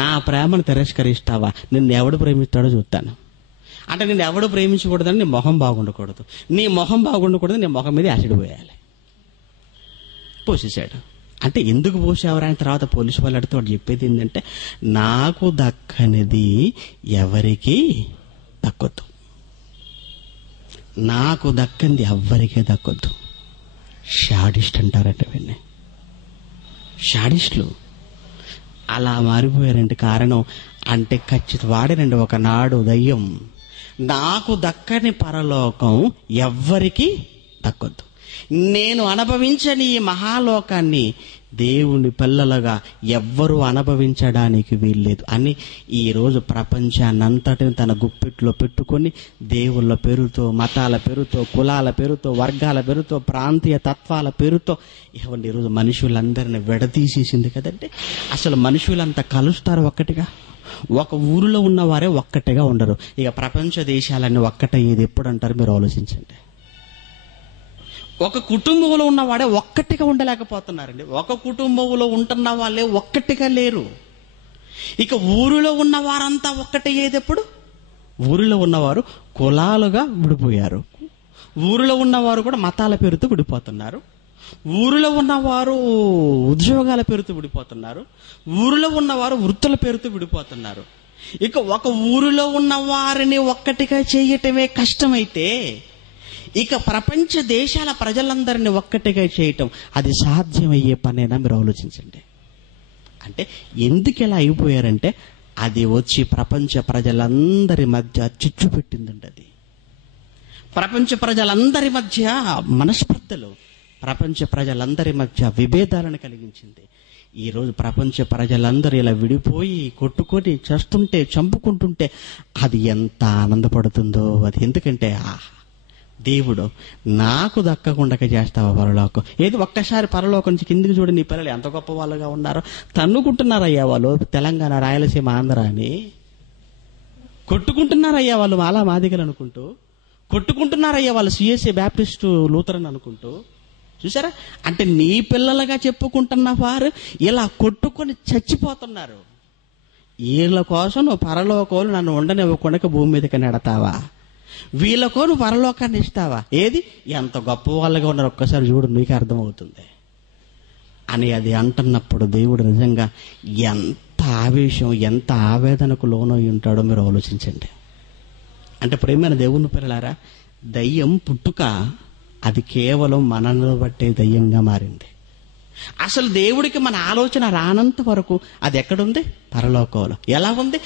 నా ప్రేమను తిరస్కరిస్తావా, నిన్ను ఎవడు ప్రేమిస్తాడో చూస్తాను అంటే, నేను ఎవడు ప్రేమించకూడదని నీ మొహం బాగుండకూడదు, నీ మొహం బాగుండకూడదు, నీ మొహం మీద యాసిడ్ పోయాలి. పోసేసాడు. అంటే ఎందుకు పోసేవారు ఆయన? తర్వాత పోలీసు వాళ్ళు అడిగితే వాడు చెప్పేది ఏంటంటే, నాకు దక్కనిది ఎవరికి దక్కొద్దు, నాకు దక్కంది ఎవ్వరికే దక్కొద్దు. షాడిస్ట్ అంటారంటే వీడిని, షాడిస్టులు అలా మారిపోయారంటే కారణం అంటే ఖచ్చితంగా వాడేనండి ఒకనాడు దయ్యం, నాకు దక్కని పరలోకం ఎవ్వరికి దక్కొద్దు, నేను అనుభవించని ఈ మహాలోకాన్ని దేవుని పిల్లలుగా ఎవ్వరూ అనుభవించడానికి వీల్లేదు అని ఈరోజు ప్రపంచాన్నంతటిని తన గుప్పిట్లో పెట్టుకొని దేవుళ్ళ పేరుతో, మతాల పేరుతో, కులాల పేరుతో, వర్గాల పేరుతో, ప్రాంతీయ తత్వాల పేరుతో ఈరోజు మనుషులందరినీ విడదీసేసింది కదంటే. అసలు మనుషులంతా కలుస్తారు ఒక్కటిగా, ఒక ఊరిలో ఉన్నవారే ఒక్కటిగా ఉండరు. ఇక ప్రపంచ దేశాలన్నీ ఒక్కటయ్యేది ఎప్పుడు అంటారు మీరు ఆలోచించండి. ఒక కుటుంబంలో ఉన్నవాడే ఒక్కటిగా ఉండలేకపోతున్నారండి, ఒక కుటుంబంలో ఉంటున్న వాళ్ళే ఒక్కటిగా లేరు. ఇక ఊరిలో ఉన్నవారంతా ఒక్కటయ్యేది ఎప్పుడు? ఊరిలో ఉన్నవారు కులాలుగా విడిపోయారు, ఊరిలో ఉన్నవారు కూడా మతాల పేరుతో విడిపోతున్నారు, ఊరిలో ఉన్నవారు ఉద్యోగాల పేరుతో విడిపోతున్నారు, ఊరిలో ఉన్నవారు వృత్తుల పేరుతో విడిపోతున్నారు. ఇక ఒక ఊరిలో ఉన్న వారిని ఒక్కటిగా చేయటమే కష్టమైతే ఇక ప్రపంచ దేశాల ప్రజలందరినీ ఒక్కటిగా చేయటం అది సాధ్యమయ్యే పనేనా మీరు ఆలోచించండి. అంటే ఎందుకు ఇలా అయిపోయారంటే అది వచ్చి ప్రపంచ ప్రజలందరి మధ్య చిచ్చు పెట్టిందండి. అది ప్రపంచ ప్రజలందరి మధ్య మనస్పర్ధలు, ప్రపంచ ప్రజలందరి మధ్య విభేదాలను కలిగించింది. ఈరోజు ప్రపంచ ప్రజలందరూ ఇలా విడిపోయి కొట్టుకొని చేస్తుంటే, చంపుకుంటుంటే అది ఎంత ఆనందపడుతుందో అది. ఎందుకంటే దేవుడు నాకు దక్కకుండా చేస్తావా పరలోకం? ఏది ఒక్కసారి పరలోకం నుంచి కిందికి చూడ, నీ పిల్లలు ఎంత గొప్ప వాళ్ళుగా ఉన్నారో తన్నుకుంటున్నారయ్యా వాళ్ళు. తెలంగాణ, రాయలసీమ, ఆంధ్ర అని కొట్టుకుంటున్నారయ్యా వాళ్ళు. మాలా మాదిగలు అనుకుంటూ కొట్టుకుంటున్నారయ్యా వాళ్ళు. సిఎస్ఏ, బ్యాప్టిస్టు, లూథరన్ అనుకుంటూ. చూసారా? అంటే నీ పిల్లలుగా చెప్పుకుంటున్న వారు ఇలా కొట్టుకొని చచ్చిపోతున్నారు. వీళ్ళ కోసం నువ్వు పరలోకాలు నన్ను ఉండనివ్వకుండా భూమి మీదకి నెడతావా? వీళ్ళకో నువ్వు పరలోకాన్ని ఇస్తావా? ఏది ఎంత గొప్ప వాళ్ళగా ఉన్నారు ఒక్కసారి చూడు, నీకు అర్థమవుతుంది అని అది అంటున్నప్పుడు దేవుడు నిజంగా ఎంత ఆవేశం, ఎంత ఆవేదనకు లోనై ఉంటాడో మీరు ఆలోచించండి. అంటే ప్రేమైన దేవుని పిల్లలారా, దయ్యం పుట్టుక అది కేవలం మనను బట్టే దయ్యంగా మారింది. అసలు దేవుడికి మన ఆలోచన రానంత వరకు అది ఎక్కడుంది? పరలోకంలో. ఎలా ఉంది?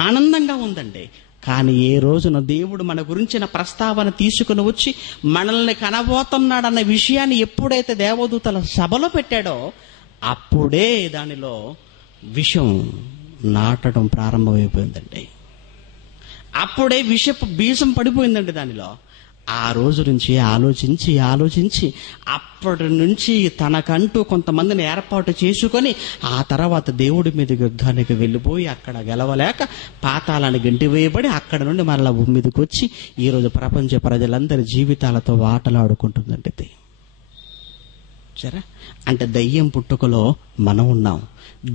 ఆనందంగా ఉందండి. కానీ ఏ రోజున దేవుడు మన గురించిన ప్రస్తావన తీసుకుని వచ్చి మనల్ని కనబోతున్నాడన్న విషయాన్ని ఎప్పుడైతే దేవదూతల సభలో పెట్టాడో అప్పుడే దానిలో విషం నాటడం ప్రారంభమైపోయిందండి. అప్పుడే విషపు బీజం పడిపోయిందండి దానిలో. ఆ రోజు నుంచి ఆలోచించి అప్పటి నుంచి తనకంటూ కొంతమందిని ఏర్పాటు చేసుకొని ఆ తర్వాత దేవుడి మీద యుద్ధానికి వెళ్ళిపోయి అక్కడ గెలవలేక పాతాళాన్ని గంటి వేయబడి అక్కడ నుండి మరలా భూమి మీదకి వచ్చి ఈరోజు ప్రపంచ ప్రజలందరి జీవితాలతో ఆటలాడుకుంటుందండి ఇది. సరే, అంటే దయ్యం పుట్టుకలో మనం ఉన్నాం.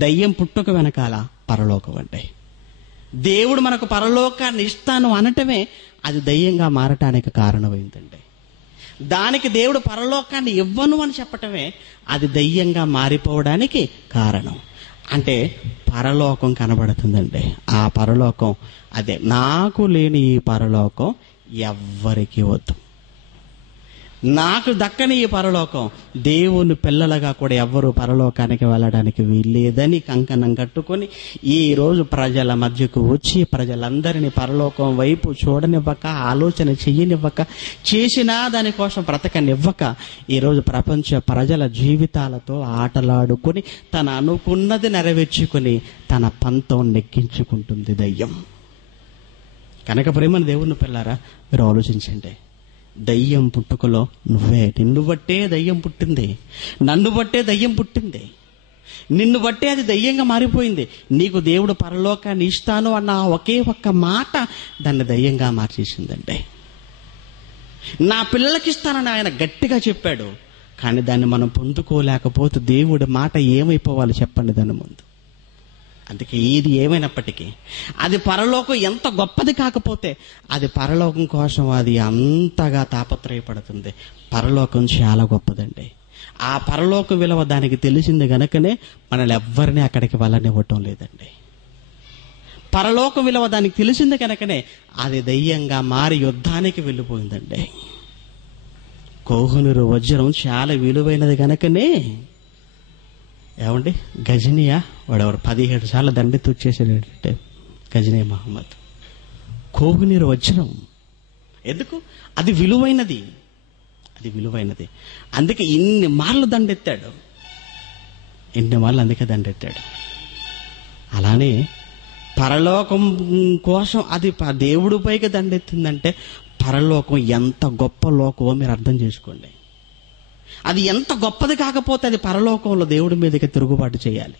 దయ్యం పుట్టుక వెనకాల పరలోకం అంటే దేవుడు మనకు పరలోకాన్ని ఇస్తాను అనటమే అది దయ్యంగా మారటానికి కారణమైందండి. దానికి దేవుడు పరలోకాన్ని ఇవ్వను అని చెప్పటమే అది దయ్యంగా మారిపోవడానికి కారణం. అంటే పరలోకం కనబడుతుందండి. ఆ పరలోకం అదే, నాకు లేని ఈ పరలోకం ఎవ్వరికి వద్దు. నాకు దక్కని ఈ పరలోకం, దేవుని పిల్లలుగా కూడా ఎవ్వరూ పరలోకానికి వెళ్ళడానికి వీల్లేదని కంకణం కట్టుకొని ఈ రోజు ప్రజల మధ్యకు వచ్చి ప్రజలందరినీ పరలోకం వైపు చూడనివ్వక, ఆలోచన చెయ్యనివ్వక, చేసినా దానికోసం బ్రతకనివ్వక ఈరోజు ప్రపంచ ప్రజల జీవితాలతో ఆటలాడుకొని తన అనుకున్నది నెరవేర్చుకొని తన పంతం నెక్కించుకుంటుంది దయ్యం. కనుక ప్రేమను దేవుని పిల్లారా, మీరు ఆలోచించండి. దయ్యం పుట్టుకలో నువ్వే. నిన్ను బట్టే దయ్యం పుట్టింది, నన్ను బట్టే దయ్యం పుట్టింది, నిన్ను బట్టే అది దయ్యంగా మారిపోయింది. నీకు దేవుడు పరలోకాన్ని ఇస్తాను అన్న ఒకే ఒక్క మాట దాన్ని దయ్యంగా మార్చేసిందండి. నా పిల్లలకి ఇస్తానని ఆయన గట్టిగా చెప్పాడు, కానీ దాన్ని మనం పొందుకోలేకపోతే దేవుడి మాట ఏమైపోవాలి చెప్పండి దాని ముందు. అందుకే ఏది ఏమైనప్పటికీ అది పరలోకం ఎంత గొప్పది కాకపోతే అది పరలోకం కోసం అది అంతగా తాపత్రయపడుతుంది. పరలోకం చాలా గొప్పదండి. ఆ పరలోక విలువ దానికి తెలిసింది గనుకనే మనల్ని ఎవ్వరిని అక్కడికి వెళ్ళనివ్వటం లేదండి. పరలోక విలువ దానికి తెలిసింది కనుకనే అది దయ్యంగా మారి యుద్ధానికి వెళ్ళిపోయిందండి. కోహినూరు వజ్రం చాలా విలువైనది గనుకనే ఏమండి, గజనియా వాడెవరు 17 సార్లు దండెత్తి వచ్చేసాడంటే గజనీ మహమ్మద్. కోహినూరు వజ్రం ఎందుకు? అది విలువైనది, అది విలువైనది. అందుకే ఇన్ని మార్లు దండెత్తాడు, ఎన్ని మార్లు అందుకే దండెత్తాడు. అలానే పరలోకం కోసం అది దేవుడి పైకి దండెత్తిందంటే పరలోకం ఎంత గొప్ప లోకమో మీరు అర్థం చేసుకోండి. అది ఎంత గొప్పది కాకపోతే అది పరలోకంలో దేవుడి మీదకి తిరుగుబాటు చేయాలి.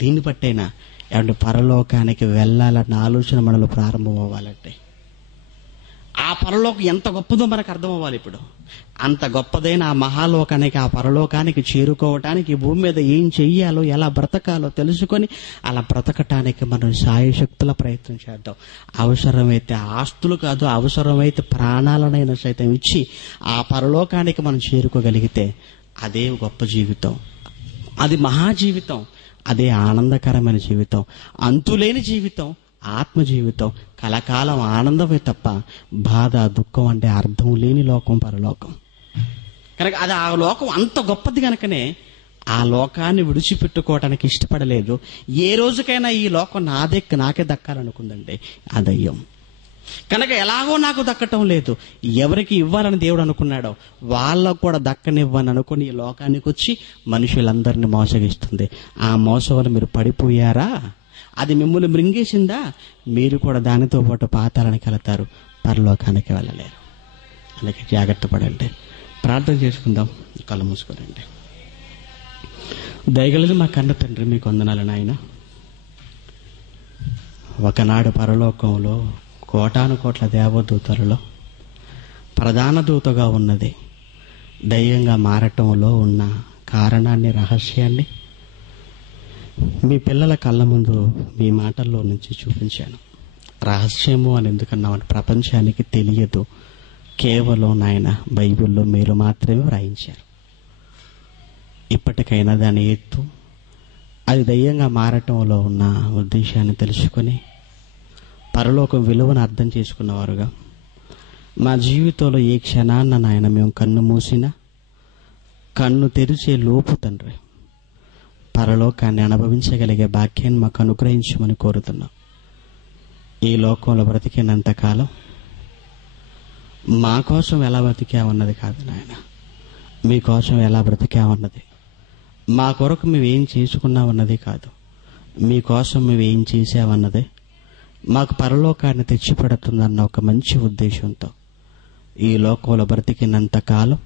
దీన్ని బట్టైనా ఏమంటే పరలోకానికి వెళ్ళాలన్న ఆలోచన మనలో ప్రారంభం అవ్వాలంటే ఆ పరలోకం ఎంత గొప్పదో మనకు అర్థం అవ్వాలి. ఇప్పుడు అంత గొప్పదైన ఆ మహాలోకానికి, ఆ పరలోకానికి చేరుకోవటానికి భూమి మీద ఏం చెయ్యాలో, ఎలా బ్రతకాలో తెలుసుకొని అలా బ్రతకటానికి మనం సాయశక్తుల ప్రయత్నం చేద్దాం. అవసరమైతే ఆస్తులు కాదు, అవసరమైతే ప్రాణాలనైనా సైతం ఇచ్చి ఆ పరలోకానికి మనం చేరుకోగలిగితే అదే గొప్ప జీవితం, అది మహా జీవితం, అదే ఆనందకరమైన జీవితం, అంతులేని జీవితం, ఆత్మ జీవితం, కలకాలం ఆనందమే తప్ప బాధ, దుఃఖం అంటే అర్థం లేని లోకం పరలోకం. కనుక అది ఆ లోకం అంత గొప్పది కనుకనే ఆ లోకాన్ని విడిచిపెట్టుకోవటానికి ఇష్టపడలేదు. ఏ రోజుకైనా ఈ లోకం నాకే దక్కాలనుకుందండి ఆ దయ్యం. కనుక ఎలాగో నాకు దక్కటం లేదు, ఎవరికి ఇవ్వాలని దేవుడు అనుకున్నాడో వాళ్ళకు కూడా దక్కనివ్వని అనుకుని ఈ లోకానికి వచ్చి మనుషులందరినీ మోసగిస్తుంది. ఆ మోసం వల్ల మీరు పడిపోయారా? అది మిమ్మల్ని మృంగేసిందా? మీరు కూడా దానితో పాటు పాతాళానికి వెళతారు, పరలోకానికి వెళ్ళలేరు. అందుకే జాగ్రత్త పడండి. ప్రార్థన చేసుకుందాం. కళ్ళు మూసుకోనండి. దయగలిగి మా కన్న తండ్రి, మీకు వందనాలు నాయన. ఒకనాడు పరలోకంలో కోటాను కోట్ల దేవదూతలలో ప్రధాన దూతగా ఉన్నది దయ్యంగా మారటంలో ఉన్న కారణాన్ని, రహస్యాన్ని మీ పిల్లల కళ్ళ ముందు మీ మాటల్లో నుంచి చూపించాను. రహస్యము అని ఎందుకన్నామని ప్రపంచానికి తెలియదు, కేవలం నాయన బైబిల్లో మీరు మాత్రమే వ్రాయించారు. ఇప్పటికైనా దాని ఎత్తు, అది దయ్యంగా మారటంలో ఉన్న ఉద్దేశాన్ని తెలుసుకొని పరలోకం విలువను అర్థం చేసుకున్నవారుగా మా జీవితంలో ఏ క్షణాన్న నాయన మేము కన్ను మూసినా కన్ను తెరిచే లోపు తండ్రి పరలోకాన్ని అనుభవించగలిగే భాగ్యాన్ని మాకు అనుగ్రహించమని కోరుతున్నాం. ఈ లోకంలో బ్రతికినంతకాలం మా కోసం ఎలా బ్రతికామన్నది కాదు నాయన, మీకోసం ఎలా బ్రతికామన్నది, మా కొరకు మేమేం చేసుకున్నామన్నది కాదు, మీకోసం మేమేం చేసామన్నదే మాకు పరలోకాన్ని తెచ్చిపెడుతుందన్న ఒక మంచి ఉద్దేశంతో ఈ లోకంలో బ్రతికినంతకాలం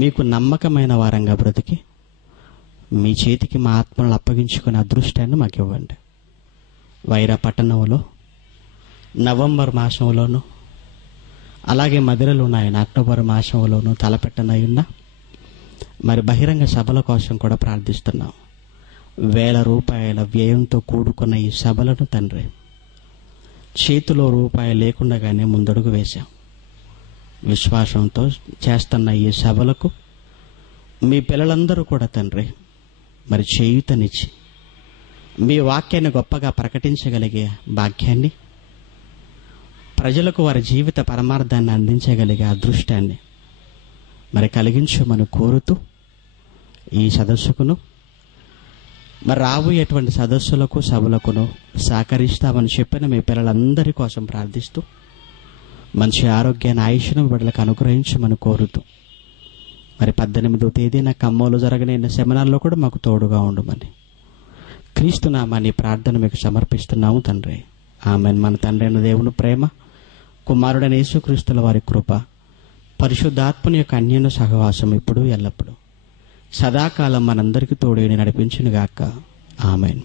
మీకు నమ్మకమైన వారంగా బ్రతికి మీ చేతికి మా ఆత్మలను అప్పగించుకునే అదృష్టాన్ని మాకు ఇవ్వండి. వైరా పట్టణంలో నవంబర్ మాసంలోనూ అలాగే మదిరలో నాయన అక్టోబర్ మాసంలోనూ తలపెట్టనయున్న మరి బహిరంగ సభల కోసం కూడా ప్రార్థిస్తున్నాం. 1000 రూపాయల వ్యయంతో కూడుకున్న ఈ సభలను తండ్రి చేతిలో రూపాయి లేకుండానే ముందడుగు వేశాం. విశ్వాసంతో చేస్తున్న ఈ సభలకు మీ పిల్లలందరూ కూడా తండ్రి మరి చేయూతనిచ్చి మీ వాక్యాన్ని గొప్పగా ప్రకటించగలిగే భాగ్యాన్ని, ప్రజలకు వారి జీవిత పరమార్థాన్ని అందించగలిగే అదృష్టాన్ని మరి కలిగించమని కోరుతూ ఈ సదస్సుకును మరి రాబోయేటువంటి సదస్సులకు సభలకును సహకరిస్తామని చెప్పిన మీ పిల్లలందరి కోసం ప్రార్థిస్తూ మంచి ఆరోగ్యాన్ని, ఆయుష్ను బిడ్డలకు అనుగ్రహించమని కోరుతూ మరి 18వ తేదీన ఖమ్మంలో జరగనైన సెమినార్లో కూడా మాకు తోడుగా ఉండమని క్రీస్తు నామాన్ని ప్రార్థన మీకు సమర్పిస్తున్నాము తండ్రి. ఆమేన్. మన తండ్రి అయిన దేవుని ప్రేమ, కుమారుడైన యేసుక్రీస్తుల వారి కృప, పరిశుద్ధాత్మని యొక్క అన్యోన్య సహవాసం ఇప్పుడు ఎల్లప్పుడూ సదాకాలం మనందరికీ తోడేని నడిపించునుగాక. ఆమేన్.